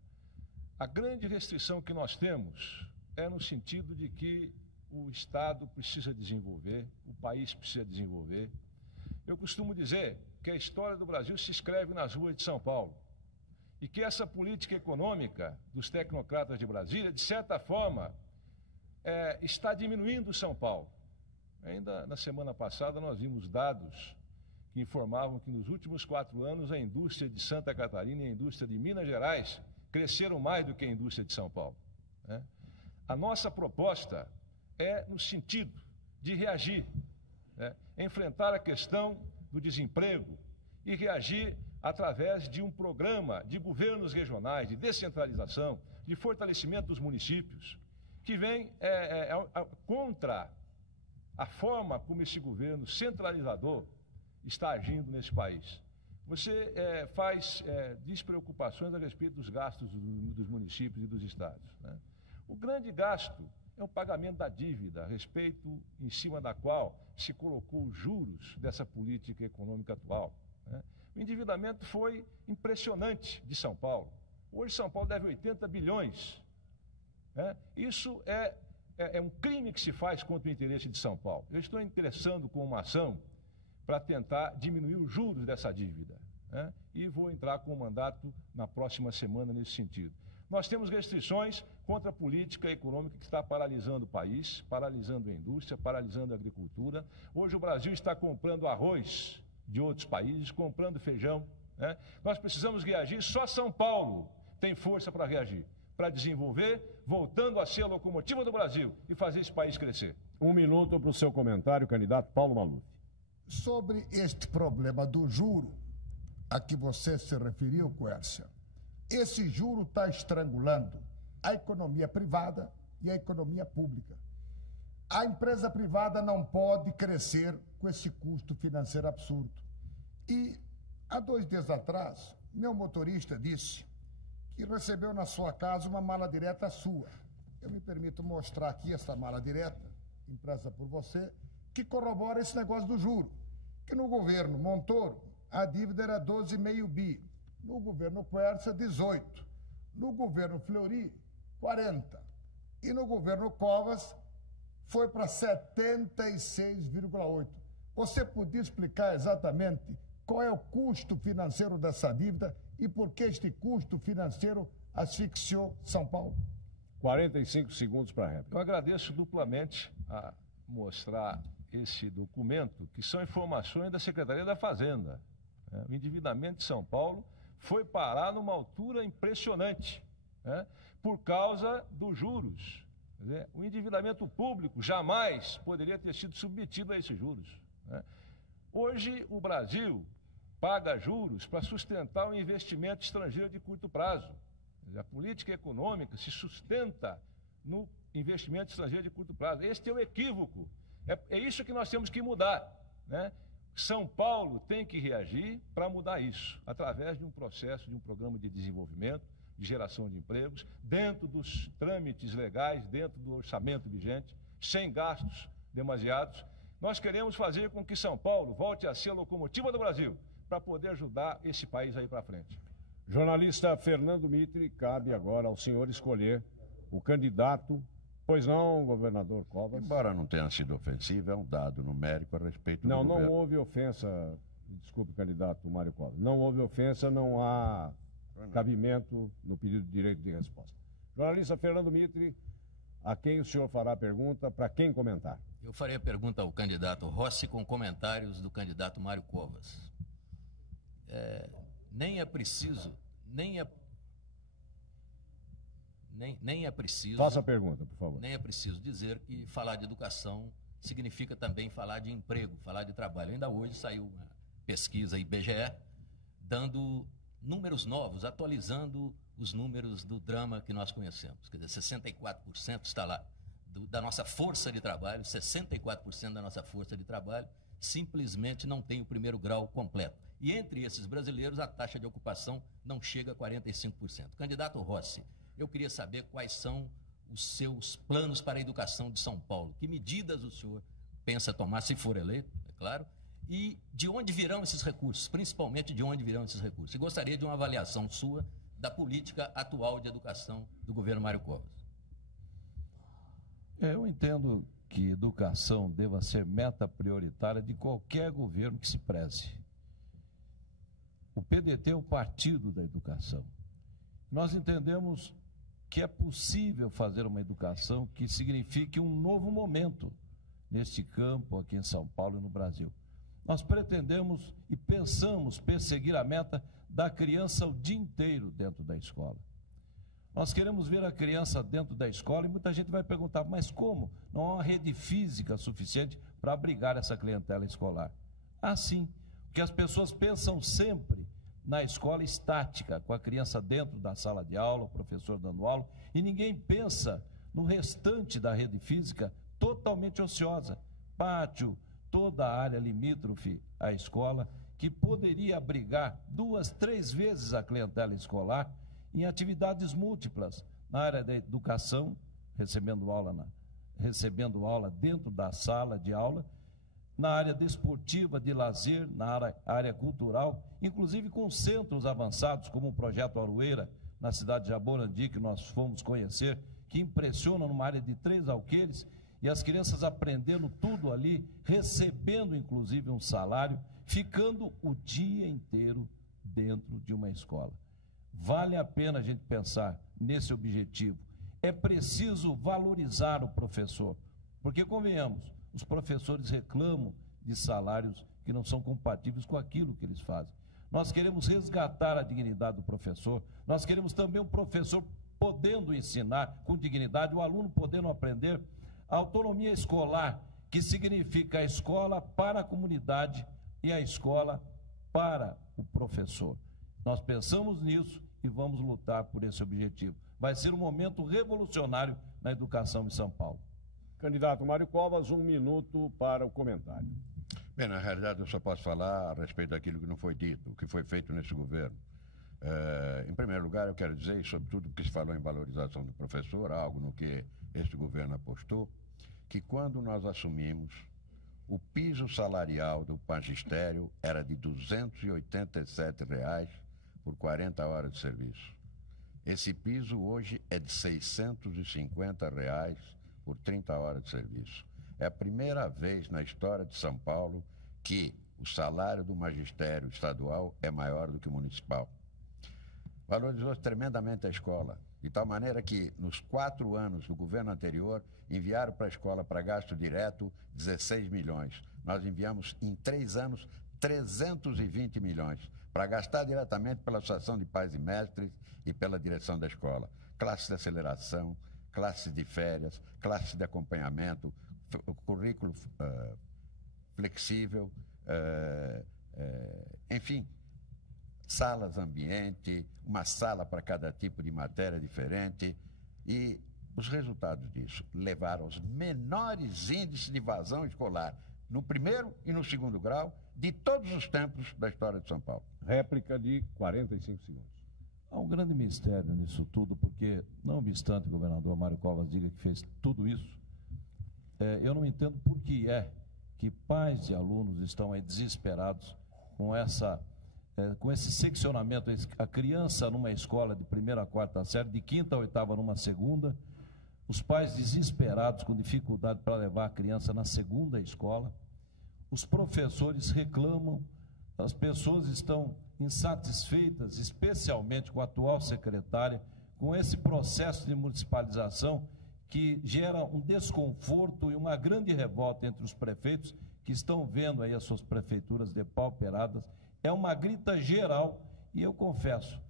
A grande restrição que nós temos é no sentido de que o Estado precisa desenvolver, o país precisa desenvolver. Eu costumo dizer que a história do Brasil se escreve nas ruas de São Paulo e que essa política econômica dos tecnocratas de Brasília, de certa forma, está diminuindo São Paulo. Ainda na semana passada nós vimos dados que informavam que nos últimos 4 anos a indústria de Santa Catarina e a indústria de Minas Gerais cresceram mais do que a indústria de São Paulo, né? A nossa proposta é no sentido de reagir, né? Enfrentar a questão do desemprego e reagir através de um programa de governos regionais, de descentralização, de fortalecimento dos municípios, que vem contra a forma como esse governo centralizador está agindo nesse país. Você faz despreocupações a respeito dos gastos dos municípios e dos estados, né? O grande gasto é o pagamento da dívida, a respeito em cima da qual se colocou os juros dessa política econômica atual, né? O endividamento foi impressionante de São Paulo. Hoje São Paulo deve 80 bilhões. Né? Isso é um crime que se faz contra o interesse de São Paulo. Eu estou interessando com uma ação para tentar diminuir os juros dessa dívida, né? E vou entrar com o mandato na próxima semana nesse sentido. Nós temos restrições contra a política econômica que está paralisando o país, paralisando a indústria, paralisando a agricultura. Hoje o Brasil está comprando arroz de outros países, comprando feijão, né? Nós precisamos reagir, só São Paulo tem força para reagir, para desenvolver, voltando a ser a locomotiva do Brasil e fazer esse país crescer. 1 minuto para o seu comentário, candidato Paulo Maluf. Sobre este problema do juro a que você se referiu, Quércia, esse juro está estrangulando a economia privada e a economia pública. A empresa privada não pode crescer com esse custo financeiro absurdo. E há 2 dias atrás, meu motorista disse que recebeu na sua casa uma mala direta sua. Eu me permito mostrar aqui essa mala direta, impressa por você, que corrobora esse negócio do juro. Que no governo Montoro, a dívida era 12,5 bi. No governo Quércia, 18. No governo Fleury, 40. E no governo Covas, foi para 76,8. Você podia explicar exatamente qual é o custo financeiro dessa dívida e por que este custo financeiro asfixiou São Paulo? 45 segundos para a réplica. Eu agradeço duplamente a mostrar esse documento, que são informações da Secretaria da Fazenda. O endividamento de São Paulo foi parar numa altura impressionante, né, por causa dos juros. Quer dizer, o endividamento público jamais poderia ter sido submetido a esses juros, né? Hoje, o Brasil paga juros para sustentar o investimento estrangeiro de curto prazo. Quer dizer, a política econômica se sustenta no investimento estrangeiro de curto prazo. Este é o equívoco. É isso que nós temos que mudar, né? São Paulo tem que reagir para mudar isso, através de um processo, de um programa de desenvolvimento, de geração de empregos, dentro dos trâmites legais, dentro do orçamento vigente, sem gastos demasiados, Nós queremos fazer com que São Paulo volte a ser a locomotiva do Brasil, para poder ajudar esse país a ir para frente. Jornalista Fernando Mitre, cabe agora ao senhor escolher o candidato. Pois não, governador Covas? Embora não tenha sido ofensivo, é um dado numérico a respeito do governo. Não houve ofensa, desculpe, candidato Mário Covas. Não houve ofensa, não há cabimento no pedido de direito de resposta. Jornalista Fernando Mitre, a quem o senhor fará a pergunta, para quem comentar? Eu farei a pergunta ao candidato Rossi com comentários do candidato Mário Covas. Nem é preciso. Faça a pergunta, por favor. Nem é preciso dizer que falar de educação significa também falar de emprego, falar de trabalho. Ainda hoje saiu uma pesquisa IBGE dando números novos, atualizando os números do drama que nós conhecemos. Quer dizer, 64% está lá da nossa força de trabalho, 64% da nossa força de trabalho simplesmente não tem o primeiro grau completo. E entre esses brasileiros, a taxa de ocupação não chega a 45%. Candidato Rossi, eu queria saber quais são os seus planos para a educação de São Paulo. Que medidas o senhor pensa tomar, se for eleito, é claro, e de onde virão esses recursos, principalmente de onde virão esses recursos. E gostaria de uma avaliação sua da política atual de educação do governo Mário Covas. Eu entendo que educação deva ser meta prioritária de qualquer governo que se preze. O PDT é o partido da educação. Nós entendemos que é possível fazer uma educação que signifique um novo momento neste campo, aqui em São Paulo e no Brasil. Nós pretendemos e pensamos perseguir a meta da criança o dia inteiro dentro da escola. Nós queremos ver a criança dentro da escola e muita gente vai perguntar, mas como? Não há uma rede física suficiente para abrigar essa clientela escolar. Sim, porque as pessoas pensam sempre na escola estática, com a criança dentro da sala de aula, o professor dando aula, e ninguém pensa no restante da rede física totalmente ociosa. Pátio, toda a área limítrofe à escola, que poderia abrigar 2, 3 vezes a clientela escolar em atividades múltiplas, na área da educação, recebendo aula dentro da sala de aula, na área desportiva, de lazer, na área cultural, inclusive com centros avançados, como o Projeto Aroeira, na cidade de Jaborandi, que nós fomos conhecer, que impressiona numa área de 3 alqueires, e as crianças aprendendo tudo ali, recebendo inclusive um salário, ficando o dia inteiro dentro de uma escola. Vale a pena a gente pensar nesse objetivo. É preciso valorizar o professor, porque, convenhamos, os professores reclamam de salários que não são compatíveis com aquilo que eles fazem. Nós queremos resgatar a dignidade do professor, nós queremos também o professor podendo ensinar com dignidade, o aluno podendo aprender. A autonomia escolar, que significa a escola para a comunidade e a escola para o professor. Nós pensamos nisso e vamos lutar por esse objetivo. Vai ser um momento revolucionário na educação em São Paulo. Candidato Mário Covas, 1 minuto para o comentário. Bem, na realidade eu só posso falar a respeito daquilo que não foi dito, o que foi feito nesse governo. Em primeiro lugar, eu quero dizer, e sobretudo porque se falou em valorização do professor, algo no que este governo apostou, que quando nós assumimos, o piso salarial do magistério era de R$ 287 por 40 horas de serviço. Esse piso hoje é de R$ 650 por 30 horas de serviço. É a primeira vez na história de São Paulo que o salário do magistério estadual é maior do que o municipal. Valorizou tremendamente a escola, de tal maneira que, nos 4 anos do governo anterior, enviaram para a escola para gasto direto 16 milhões. Nós enviamos, em 3 anos, 320 milhões, para gastar diretamente pela Associação de Pais e Mestres e pela direção da escola. Classes de aceleração, classes de férias, classes de acompanhamento, currículo flexível, enfim, salas ambiente, uma sala para cada tipo de matéria diferente. E os resultados disso levaram aos menores índices de evasão escolar no primeiro e no segundo grau de todos os tempos da história de São Paulo. Réplica de 45 segundos. Há um grande mistério nisso tudo, porque, não obstante o governador Mário Covas diga que fez tudo isso, eu não entendo por que que pais de alunos estão aí desesperados com esse seccionamento, a criança numa escola de 1ª a 4ª série, de 5ª a 8ª numa segunda, os pais desesperados com dificuldade para levar a criança na segunda escola, os professores reclamam, as pessoas estão insatisfeitas, especialmente com a atual secretária, com esse processo de municipalização que gera um desconforto e uma grande revolta entre os prefeitos que estão vendo aí as suas prefeituras depauperadas. É uma grita geral e eu confesso,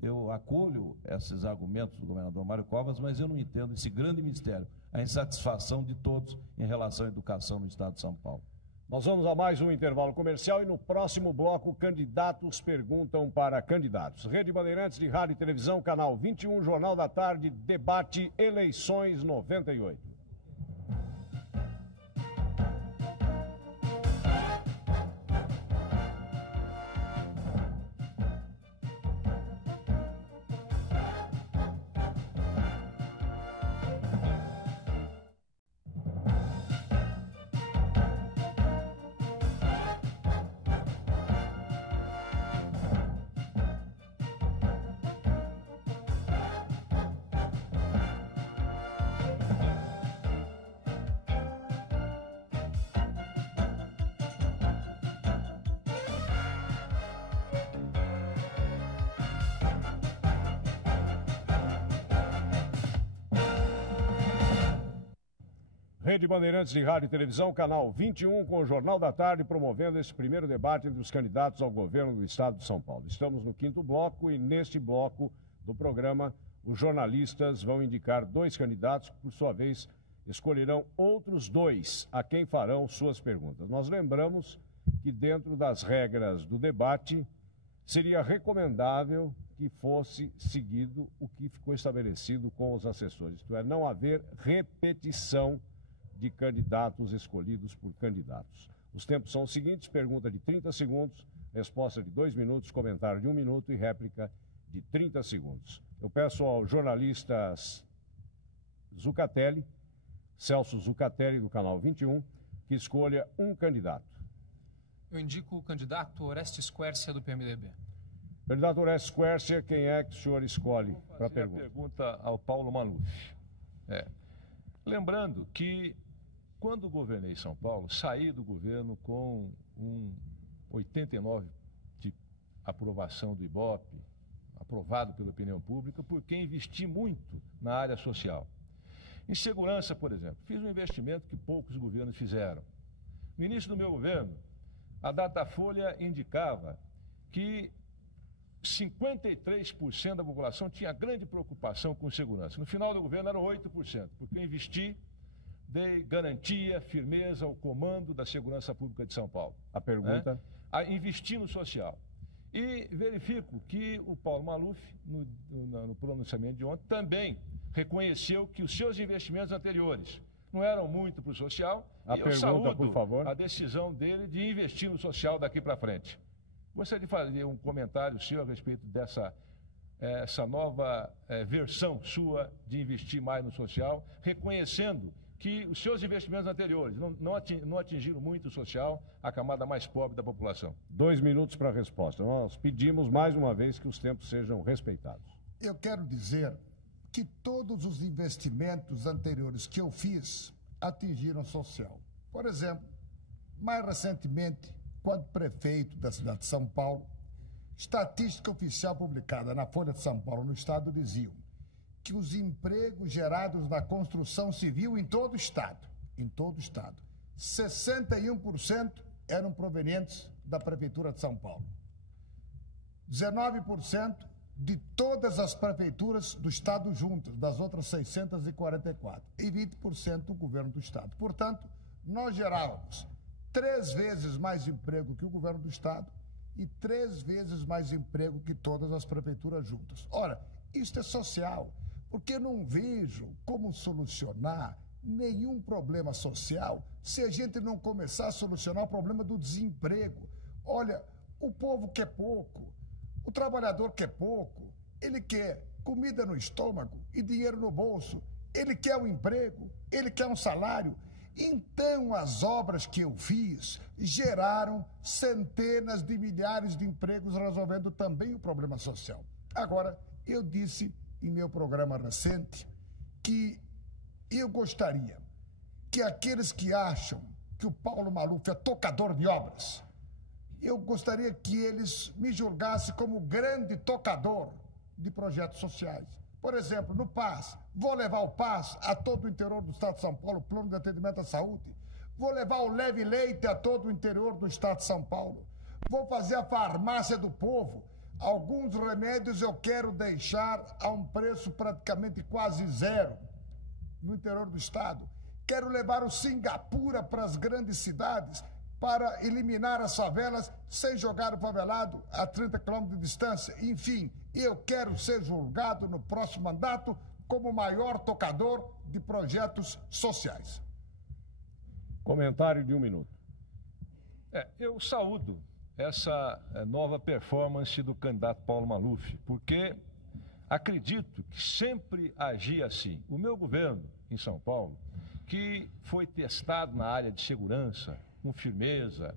eu acolho esses argumentos do governador Mário Covas, mas eu não entendo esse grande mistério, a insatisfação de todos em relação à educação no estado de São Paulo. Nós vamos a mais um intervalo comercial e no próximo bloco, candidatos perguntam para candidatos. Rede Bandeirantes de Rádio e Televisão, canal 21, Jornal da Tarde, debate Eleições 98. Rede Bandeirantes de Rádio e Televisão, canal 21, com o Jornal da Tarde, promovendo esse primeiro debate entre os candidatos ao governo do estado de São Paulo. Estamos no 5º bloco e neste bloco do programa, os jornalistas vão indicar 2 candidatos que, por sua vez, escolherão outros 2 a quem farão suas perguntas. Nós lembramos que dentro das regras do debate, seria recomendável que fosse seguido o que ficou estabelecido com os assessores, isto é, não haver repetição de candidatos escolhidos por candidatos. Os tempos são os seguintes: pergunta de 30 segundos, resposta de 2 minutos, comentário de 1 minuto e réplica de 30 segundos. Eu peço ao jornalista Zucatelli, Celso Zucatelli, do canal 21, que escolha um candidato. Eu indico o candidato Orestes Quércia, do PMDB. Candidato Orestes Quércia, quem é que o senhor escolhe para a pergunta? Pergunta ao Paulo Maluf. Lembrando que, quando governei São Paulo, saí do governo com um 89 de aprovação do Ibope, aprovado pela opinião pública, porque investi muito na área social. Em segurança, por exemplo, fiz um investimento que poucos governos fizeram. No início do meu governo, a Datafolha indicava que 53% da população tinha grande preocupação com segurança. No final do governo eram 8%, porque eu investi, dei garantia, firmeza ao comando da segurança pública de São Paulo. A pergunta? Investi no social. E verifico que o Paulo Maluf, no pronunciamento de ontem, também reconheceu que os seus investimentos anteriores não eram muito para o social. A pergunta, saúdo por favor. A decisão dele de investir no social daqui para frente. Gostaria de fazer um comentário seu a respeito dessa essa nova versão sua de investir mais no social, reconhecendo que os seus investimentos anteriores não atingiram muito o social, a camada mais pobre da população. 2 minutos para a resposta. Nós pedimos mais uma vez que os tempos sejam respeitados. Eu quero dizer que todos os investimentos anteriores que eu fiz atingiram o social. Por exemplo, mais recentemente, quando prefeito da cidade de São Paulo, estatística oficial publicada na Folha de São Paulo, no estado, diziam que os empregos gerados na construção civil em todo o estado, 61% eram provenientes da Prefeitura de São Paulo. 19% de todas as prefeituras do estado juntas, das outras 644, e 20% do governo do estado. Portanto, nós gerávamos 3 vezes mais emprego que o governo do estado e 3 vezes mais emprego que todas as prefeituras juntas. Ora, isso é social, porque não vejo como solucionar nenhum problema social se a gente não começar a solucionar o problema do desemprego. Olha, o povo quer pouco, o trabalhador quer pouco, ele quer comida no estômago e dinheiro no bolso, ele quer um emprego, ele quer um salário. Então, as obras que eu fiz geraram centenas de milhares de empregos, resolvendo também o problema social. Agora, eu disse em meu programa recente que eu gostaria que aqueles que acham que o Paulo Maluf é tocador de obras, eu gostaria que eles me julgassem como grande tocador de projetos sociais. Por exemplo, no PAS, vou levar o PAS a todo o interior do estado de São Paulo, o Plano de Atendimento à Saúde. Vou levar o Leve Leite a todo o interior do estado de São Paulo. Vou fazer a farmácia do povo. Alguns remédios eu quero deixar a um preço praticamente quase zero no interior do estado. Quero levar o Singapura para as grandes cidades para eliminar as favelas sem jogar o favelado a 30 quilômetros de distância. Enfim, eu quero ser julgado no próximo mandato como o maior tocador de projetos sociais. Comentário de 1 minuto. Eu saúdo essa nova performance do candidato Paulo Maluf, porque acredito que sempre agi assim. O meu governo em São Paulo, que foi testado na área de segurança, com firmeza,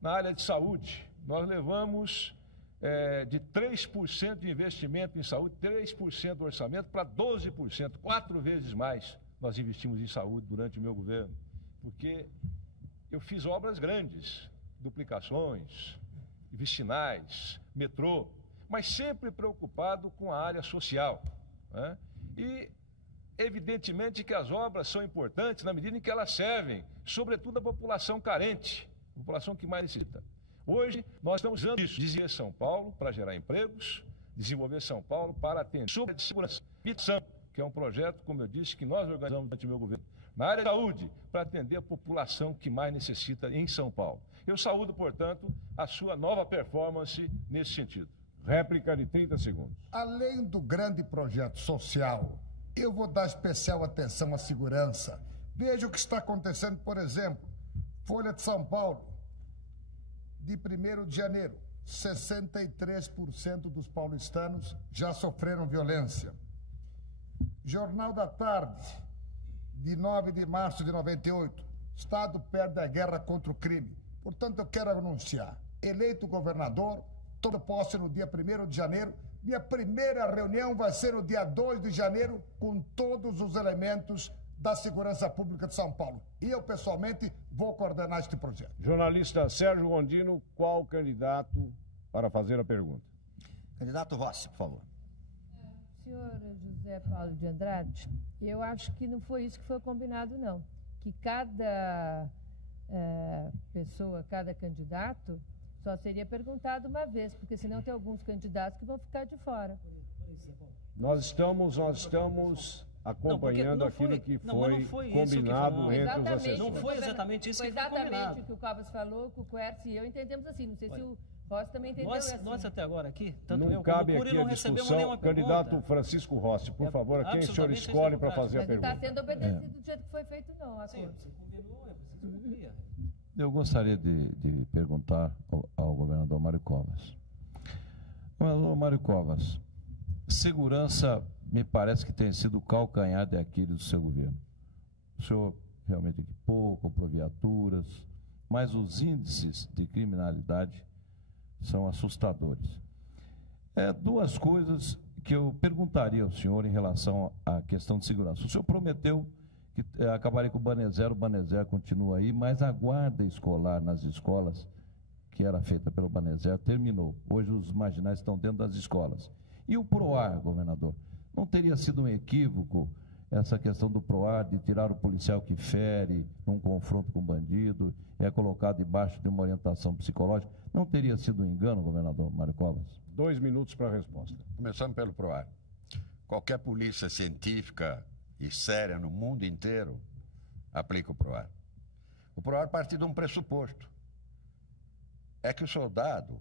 na área de saúde, nós levamos de 3% de investimento em saúde, 3% do orçamento para 12%, 4 vezes mais nós investimos em saúde durante o meu governo, porque eu fiz obras grandes, duplicações, vicinais, metrô, mas sempre preocupado com a área social, né? E evidentemente que as obras são importantes na medida em que elas servem, sobretudo a população carente, a população que mais necessita. Hoje, nós estamos usando isso, desenvolver São Paulo para gerar empregos, desenvolver São Paulo para atender sobre a segurança, que é um projeto, como eu disse, que nós organizamos durante o meu governo, na área da saúde, para atender a população que mais necessita em São Paulo. Eu saúdo, portanto, a sua nova performance nesse sentido. Réplica de 30 segundos. Além do grande projeto social, eu vou dar especial atenção à segurança. Veja o que está acontecendo, por exemplo, Folha de São Paulo, de 1º de janeiro, 63% dos paulistanos já sofreram violência. Jornal da Tarde, de 9 de março de 98, Estado perde a guerra contra o crime. Portanto, eu quero anunciar, eleito governador, tomo posse no dia 1º de janeiro, minha primeira reunião vai ser no dia 2 de janeiro com todos os elementos da segurança pública de São Paulo. E eu, pessoalmente, vou coordenar este projeto. Jornalista Sérgio Gondino, qual candidato para fazer a pergunta? Candidato Rossi, por favor. Senhor José Paulo de Andrade, eu acho que não foi isso que foi combinado, não. Que cada pessoa, cada candidato, só seria perguntado uma vez, porque senão tem alguns candidatos que vão ficar de fora. Nós estamos acompanhando aquilo que foi combinado entre os assessores. Não foi exatamente isso que foi combinado. Foi exatamente o que o Covas falou, que o Quercia e eu entendemos assim. Não sei se o Rossi também entendeu assim. Nós até agora aqui, tanto não eu cabe como o Cury, aqui não a recebemos discussão. Candidato pergunta. Francisco Rossi, por favor, quem o senhor escolhe para fazer a pergunta? Não está sendo obedecido do jeito que foi feito, não. Sim, você combinou, é preciso cumprir. Eu gostaria de perguntar ao governador Mário Covas. Governador Mário Covas, segurança me parece que tem sido o calcanhar de Aquiles do seu governo. O senhor realmente equipou, comprou viaturas, mas os índices de criminalidade são assustadores. Duas coisas que eu perguntaria ao senhor em relação à questão de segurança. O senhor prometeu que acabaria com o Banezero continua aí, mas a guarda escolar nas escolas, que era feita pelo Banezero, terminou. Hoje os marginais estão dentro das escolas. E o PROAR, governador? Não teria sido um equívoco essa questão do PROAR, de tirar o policial que fere num confronto com o bandido, colocado debaixo de uma orientação psicológica? Não teria sido um engano, governador Mário Covas? 2 minutos para a resposta. Começando pelo PROAR. Qualquer polícia científica e séria no mundo inteiro aplica o PROAR. O PROAR parte de um pressuposto. É que o soldado,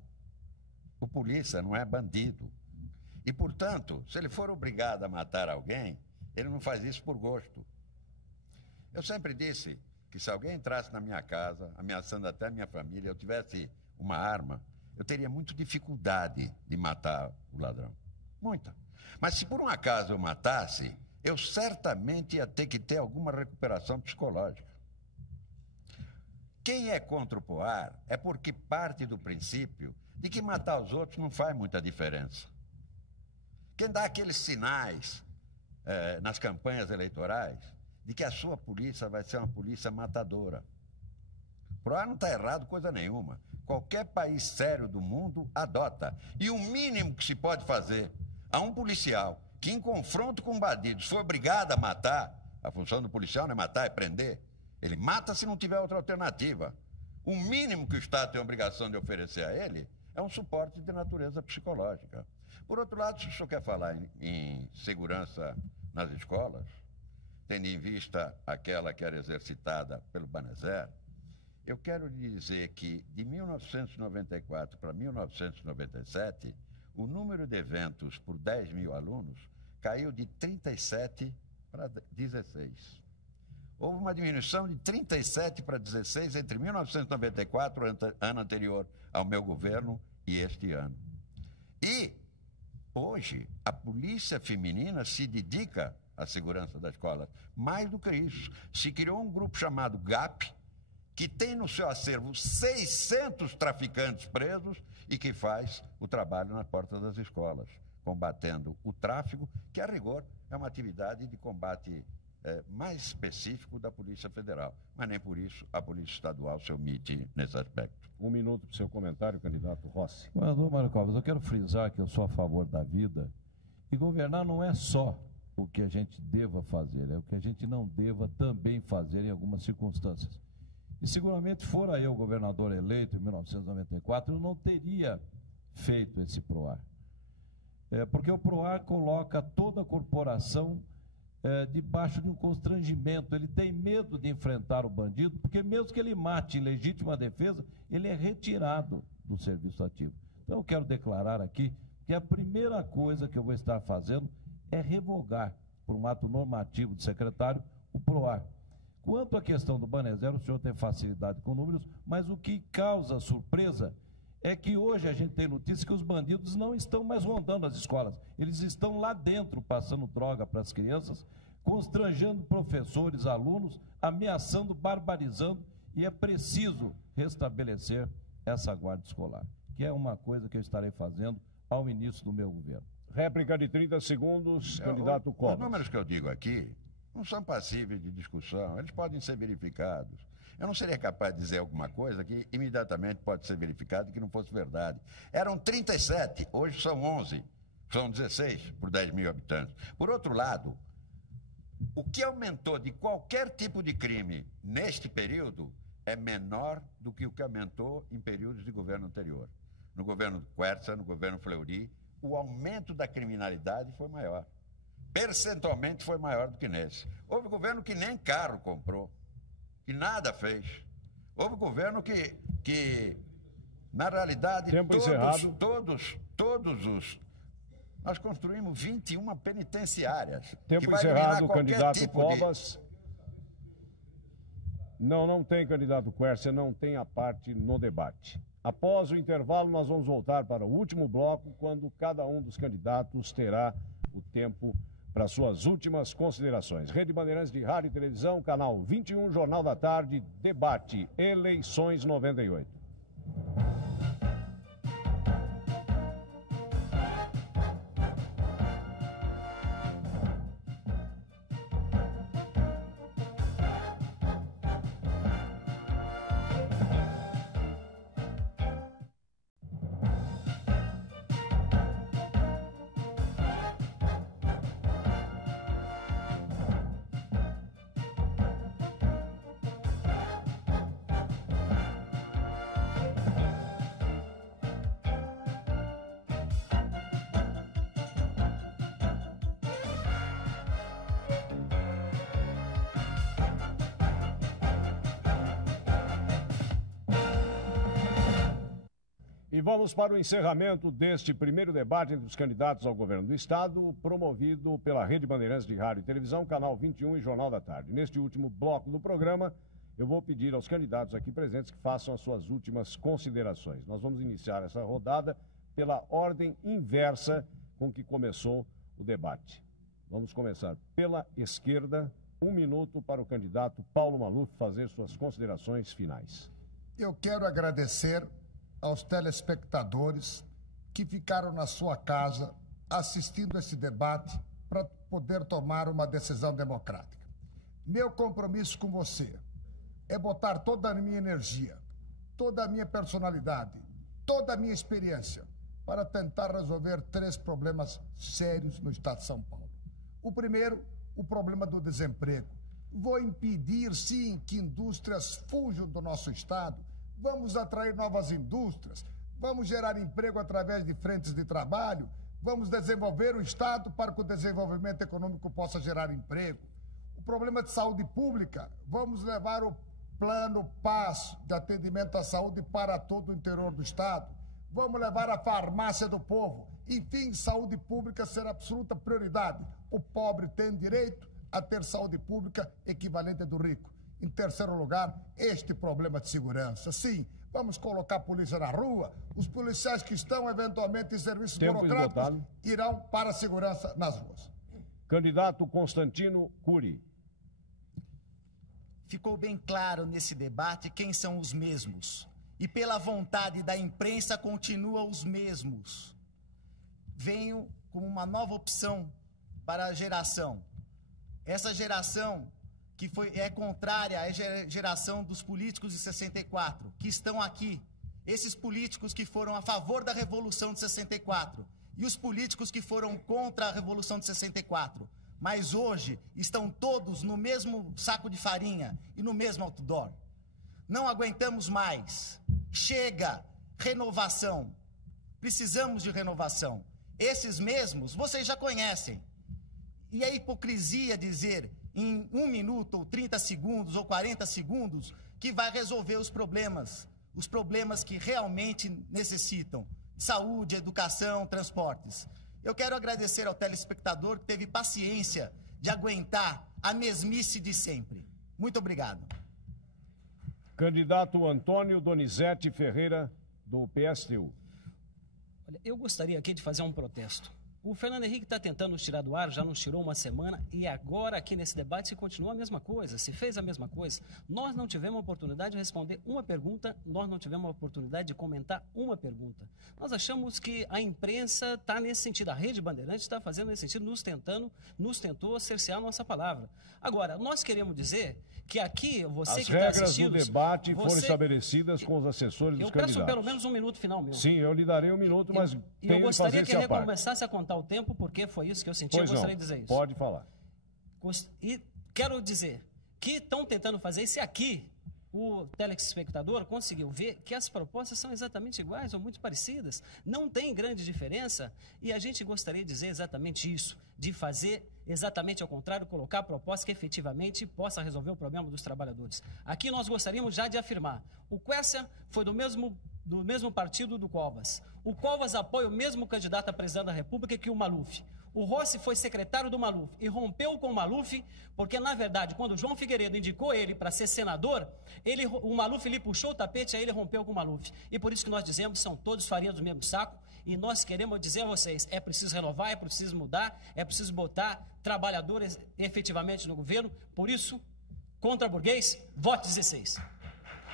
o polícia, não é bandido. E, portanto, se ele for obrigado a matar alguém, ele não faz isso por gosto. Eu sempre disse que se alguém entrasse na minha casa, ameaçando até a minha família, eu tivesse uma arma, eu teria muita dificuldade de matar o ladrão. Muita. Mas se por um acaso eu matasse, eu certamente ia ter que ter alguma recuperação psicológica. quem é contra o PROAR é porque parte do princípio de que matar os outros não faz muita diferença. Quem dá aqueles sinais nas campanhas eleitorais de que a sua polícia vai ser uma polícia matadora. O PROAR não está errado coisa nenhuma. Qualquer país sério do mundo adota. E o mínimo que se pode fazer a um policial que, em confronto com bandidos, for obrigado a matar, a função do policial não é matar, é prender. Ele mata se não tiver outra alternativa. O mínimo que o Estado tem a obrigação de oferecer a ele é um suporte de natureza psicológica. Por outro lado, se o senhor quer falar em segurança nas escolas, tendo em vista aquela que era exercitada pelo Banezer, eu quero lhe dizer que de 1994 para 1997, o número de eventos por 10 mil alunos caiu de 37 para 16. Houve uma diminuição de 37 para 16 entre 1994, ano anterior ao meu governo, e este ano. E, hoje, a polícia feminina se dedica à segurança da escola. Mais do que isso, se criou um grupo chamado GAP, que tem no seu acervo 600 traficantes presos e que faz o trabalho na porta das escolas, combatendo o tráfico, que, a rigor, é uma atividade de combate mais específico da Polícia Federal. Mas nem por isso a Polícia Estadual se omite nesse aspecto. Um minuto para o seu comentário, candidato Rossi. Governador Mário Covas, eu quero frisar que eu sou a favor da vida, e governar não é só o que a gente deva fazer, é o que a gente não deva também fazer em algumas circunstâncias. E seguramente, fora eu governador eleito em 1994, eu não teria feito esse PROAR. Porque o PROAR coloca toda a corporação debaixo de um constrangimento. Ele tem medo de enfrentar o bandido, porque mesmo que ele mate em legítima defesa, ele é retirado do serviço ativo. Então eu quero declarar aqui que a primeira coisa que eu vou estar fazendo é revogar, por um ato normativo do secretário, o PROAR. Quanto à questão do Banezer, o senhor tem facilidade com números, mas o que causa surpresa é que hoje a gente tem notícia que os bandidos não estão mais rondando as escolas. Eles estão lá dentro passando droga para as crianças, constrangendo professores, alunos, ameaçando, barbarizando, e é preciso restabelecer essa guarda escolar, que é uma coisa que eu estarei fazendo ao início do meu governo. Réplica de 30 segundos, candidato Covas. Os números que eu digo aqui não são passíveis de discussão, eles podem ser verificados. Eu não seria capaz de dizer alguma coisa que imediatamente pode ser verificado e que não fosse verdade. Eram 37, hoje são 11, são 16 por 10 mil habitantes. Por outro lado, o que aumentou de qualquer tipo de crime neste período é menor do que o que aumentou em períodos de governo anterior. No governo Quercia, no governo Fleury, o aumento da criminalidade foi maior. Percentualmente foi maior do que nesse. Houve governo que nem carro comprou, que nada fez. Houve governo que na realidade, todos os... Nós construímos 21 penitenciárias. Tempo encerrado, candidato Covas. Não tem candidato Quercia, não tem a parte no debate. Após o intervalo, nós vamos voltar para o último bloco, quando cada um dos candidatos terá o tempo para suas últimas considerações. Rede Bandeirantes de Rádio e Televisão, canal 21, Jornal da Tarde, debate, eleições 98. E vamos para o encerramento deste primeiro debate entre os candidatos ao governo do Estado, promovido pela Rede Bandeirantes de Rádio e Televisão, canal 21 e Jornal da Tarde. Neste último bloco do programa, eu vou pedir aos candidatos aqui presentes que façam as suas últimas considerações. Nós vamos iniciar essa rodada pela ordem inversa com que começou o debate. Vamos começar pela esquerda. 1 minuto para o candidato Paulo Maluf fazer suas considerações finais. eu quero agradecer aos telespectadores que ficaram na sua casa assistindo esse debate para poder tomar uma decisão democrática. Meu compromisso com você é botar toda a minha energia, toda a minha personalidade, toda a minha experiência para tentar resolver 3 problemas sérios no Estado de São Paulo. O primeiro, o problema do desemprego. Vou impedir, sim, que indústrias fujam do nosso Estado. Vamos atrair novas indústrias. Vamos gerar emprego através de frentes de trabalho. Vamos desenvolver o Estado para que o desenvolvimento econômico possa gerar emprego. O problema de saúde pública. Vamos levar o Plano PAS de atendimento à saúde para todo o interior do Estado. Vamos levar a farmácia do povo. Enfim, saúde pública será absoluta prioridade. O pobre tem direito a ter saúde pública equivalente à do rico. Em terceiro lugar, este problema de segurança. Sim, vamos colocar a polícia na rua. Os policiais que estão eventualmente em serviços burocráticos irão para a segurança nas ruas. Candidato Constantino Cury. Ficou bem claro nesse debate quem são os mesmos. E pela vontade da imprensa continuam os mesmos. Venho com uma nova opção para a geração. Essa geração que é contrária à geração dos políticos de 64, que estão aqui. Esses políticos que foram a favor da Revolução de 64 e os políticos que foram contra a Revolução de 64. Mas hoje estão todos no mesmo saco de farinha e no mesmo outdoor. Não aguentamos mais. Chega! Renovação. Precisamos de renovação. Esses mesmos vocês já conhecem. E é hipocrisia dizer em 1 minuto, ou 30 segundos, ou 40 segundos, que vai resolver os problemas que realmente necessitam. Saúde, educação, transportes. Eu quero agradecer ao telespectador que teve paciência de aguentar a mesmice de sempre. Muito obrigado. Candidato Antônio Donizete Ferreira, do PSTU. Olha, eu gostaria aqui de fazer um protesto. O Fernando Henrique está tentando nos tirar do ar, já nos tirou uma semana, e agora aqui nesse debate se continua a mesma coisa, se fez a mesma coisa. Nós não tivemos a oportunidade de responder uma pergunta, nós não tivemos a oportunidade de comentar uma pergunta. Nós achamos que a imprensa está nesse sentido, a Rede Bandeirantes está fazendo nesse sentido, nos tentou cercear a nossa palavra. Agora, nós queremos dizer que aqui, você que está assistindo... As regras do debate foram estabelecidas com os assessores dos candidatos. Eu peço pelo menos 1 minuto final meu. Sim, eu lhe darei 1 minuto, mas tenho que fazer essa parte. Eu gostaria que recomeçasse a contar o tempo, porque foi isso que eu senti, eu gostaria de dizer isso. Pode falar. E quero dizer que estão tentando fazer isso, e aqui o telespectador conseguiu ver que as propostas são exatamente iguais ou muito parecidas, não tem grande diferença, e a gente gostaria de dizer exatamente isso, de fazer exatamente ao contrário, colocar a proposta que efetivamente possa resolver o problema dos trabalhadores. Aqui nós gostaríamos já de afirmar, o Quércia foi do mesmo partido do Covas. O Covas apoia o mesmo candidato a presidente da República que o Maluf. O Rossi foi secretário do Maluf e rompeu com o Maluf, porque, na verdade, quando o João Figueiredo indicou ele para ser senador, o Maluf lhe puxou o tapete, aí ele rompeu com o Maluf. E por isso que nós dizemos, são todos farinha do mesmo saco, e nós queremos dizer a vocês, é preciso renovar, é preciso mudar, é preciso botar trabalhadores efetivamente no governo. Por isso, contra burguês, vote 16.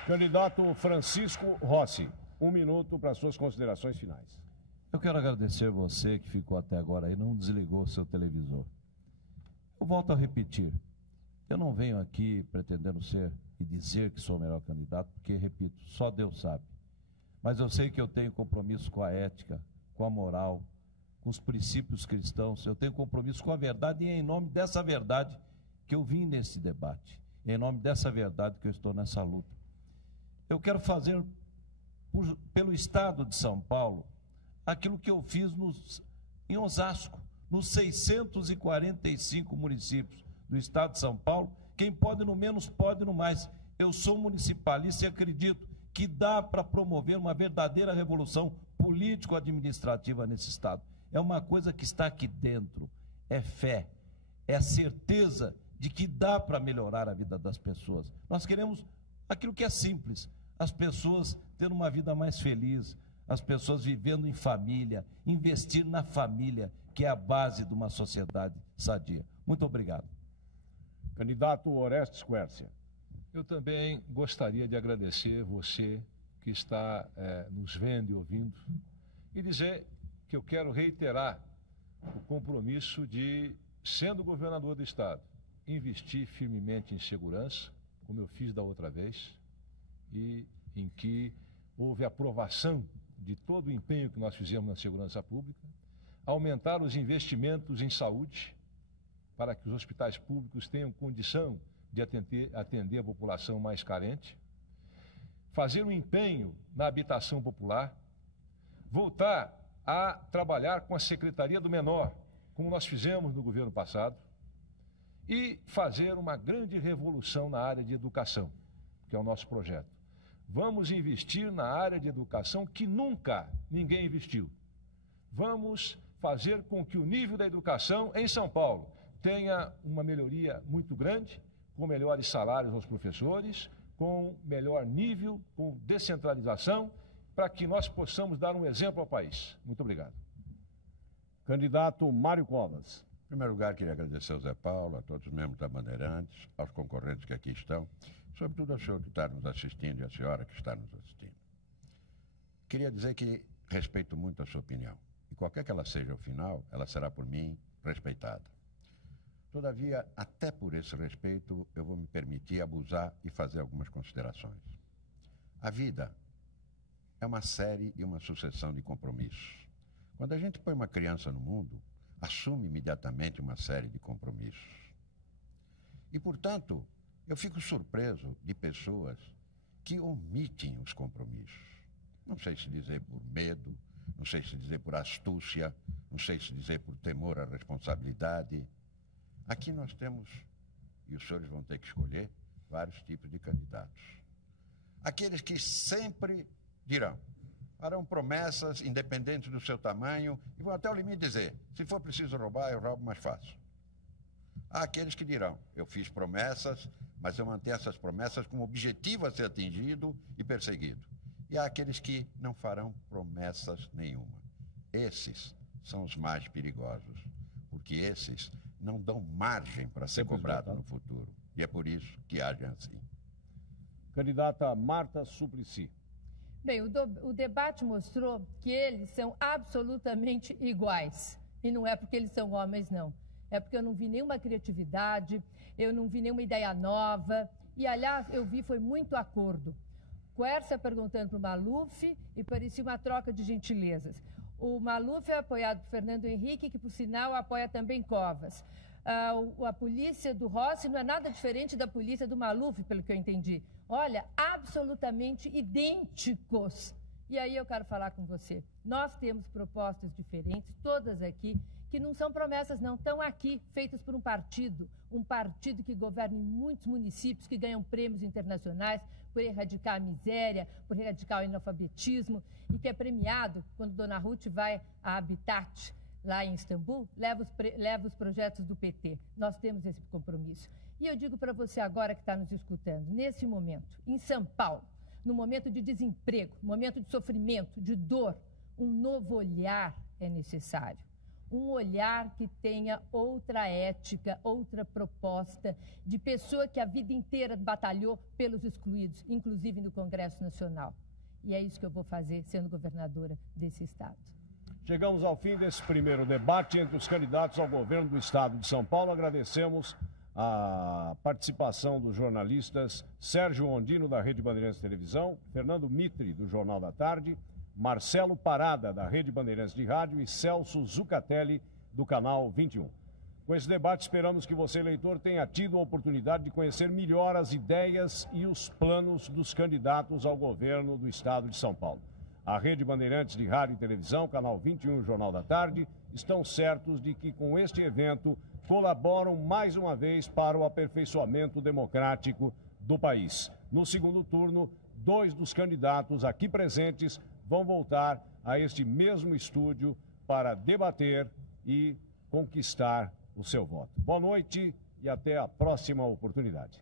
Candidato Francisco Rossi, 1 minuto para suas considerações finais. Eu quero agradecer você que ficou até agora e não desligou seu televisor. Eu volto a repetir, eu não venho aqui pretendendo ser e dizer que sou o melhor candidato, porque, repito, só Deus sabe. Mas eu sei que eu tenho compromisso com a ética, com a moral, com os princípios cristãos, eu tenho compromisso com a verdade, e é em nome dessa verdade que eu vim nesse debate, é em nome dessa verdade que eu estou nessa luta. Eu quero fazer pelo Estado de São Paulo aquilo que eu fiz em Osasco, nos 645 municípios do Estado de São Paulo. Quem pode no menos, pode no mais. Eu sou municipalista e acredito que dá para promover uma verdadeira revolução político-administrativa nesse Estado. É uma coisa que está aqui dentro, é fé, é a certeza de que dá para melhorar a vida das pessoas. Nós queremos aquilo que é simples, as pessoas tendo uma vida mais feliz, as pessoas vivendo em família, investir na família, que é a base de uma sociedade sadia. Muito obrigado. Candidato Orestes Quércia. Eu também gostaria de agradecer você que está nos vendo e ouvindo e dizer que eu quero reiterar o compromisso de, sendo governador do Estado, investir firmemente em segurança, como eu fiz da outra vez, e em que houve aprovação de todo o empenho que nós fizemos na segurança pública, aumentar os investimentos em saúde, para que os hospitais públicos tenham condição de atender a população mais carente, fazer um empenho na habitação popular, voltar a trabalhar com a Secretaria do Menor, como nós fizemos no governo passado, e fazer uma grande revolução na área de educação, que é o nosso projeto. Vamos investir na área de educação que nunca ninguém investiu. Vamos fazer com que o nível da educação em São Paulo tenha uma melhoria muito grande, com melhores salários aos professores, com melhor nível, com descentralização, para que nós possamos dar um exemplo ao país. Muito obrigado. Candidato Mário Covas. Em primeiro lugar, queria agradecer ao Zé Paulo, a todos os membros da Bandeirantes, aos concorrentes que aqui estão, sobretudo ao senhor que está nos assistindo e à senhora que está nos assistindo. Queria dizer que respeito muito a sua opinião. E qualquer que ela seja ao final, ela será por mim respeitada. Todavia, até por esse respeito, eu vou me permitir abusar e fazer algumas considerações. A vida é uma série e uma sucessão de compromissos. Quando a gente põe uma criança no mundo, assume imediatamente uma série de compromissos. E, portanto, eu fico surpreso de pessoas que omitem os compromissos. Não sei se dizer por medo, não sei se dizer por astúcia, não sei se dizer por temor à responsabilidade. Aqui nós temos, e os senhores vão ter que escolher, vários tipos de candidatos. Aqueles que sempre dirão, farão promessas independentes do seu tamanho e vão até o limite dizer, se for preciso roubar, eu roubo mais fácil. Há aqueles que dirão, eu fiz promessas, mas eu mantenho essas promessas com o objetivo a ser atingido e perseguido. E há aqueles que não farão promessas nenhuma. Esses são os mais perigosos, porque esses não dão margem para ser cobrado no futuro. E é por isso que agem assim. Candidata Marta Suplicy. Bem, o debate mostrou que eles são absolutamente iguais. E não é porque eles são homens, não. É porque eu não vi nenhuma criatividade, eu não vi nenhuma ideia nova. E, aliás, eu vi foi muito acordo. Quércia perguntando para o Maluf e parecia uma troca de gentilezas. O Maluf é apoiado por Fernando Henrique, que, por sinal, apoia também Covas. A polícia do Rossi não é nada diferente da polícia do Maluf, pelo que eu entendi. Olha, absolutamente idênticos. E aí eu quero falar com você. Nós temos propostas diferentes, todas aqui, que não são promessas, não. Estão aqui, feitas por um partido que governa em muitos municípios, que ganham prêmios internacionais por erradicar a miséria, por erradicar o analfabetismo, e que é premiado quando Dona Ruth vai à Habitat, lá em Istambul, leva os projetos do PT. Nós temos esse compromisso. E eu digo para você agora que está nos escutando, nesse momento, em São Paulo, no momento de desemprego, momento de sofrimento, de dor, um novo olhar é necessário. Um olhar que tenha outra ética, outra proposta, de pessoa que a vida inteira batalhou pelos excluídos, inclusive no Congresso Nacional. E é isso que eu vou fazer, sendo governadora desse estado. Chegamos ao fim desse primeiro debate entre os candidatos ao governo do estado de São Paulo. Agradecemos a participação dos jornalistas Sérgio Ondino, da Rede Bandeirantes Televisão, Fernando Mitre, do Jornal da Tarde, Marcelo Parada, da Rede Bandeirantes de Rádio, e Celso Zucatelli, do Canal 21. Com esse debate, esperamos que você, eleitor, tenha tido a oportunidade de conhecer melhor as ideias e os planos dos candidatos ao governo do estado de São Paulo. A Rede Bandeirantes de Rádio e Televisão, Canal 21 e Jornal da Tarde, estão certos de que, com este evento, colaboram mais uma vez para o aperfeiçoamento democrático do país. No segundo turno, 2 dos candidatos aqui presentes vão voltar a este mesmo estúdio para debater e conquistar o seu voto. Boa noite e até a próxima oportunidade.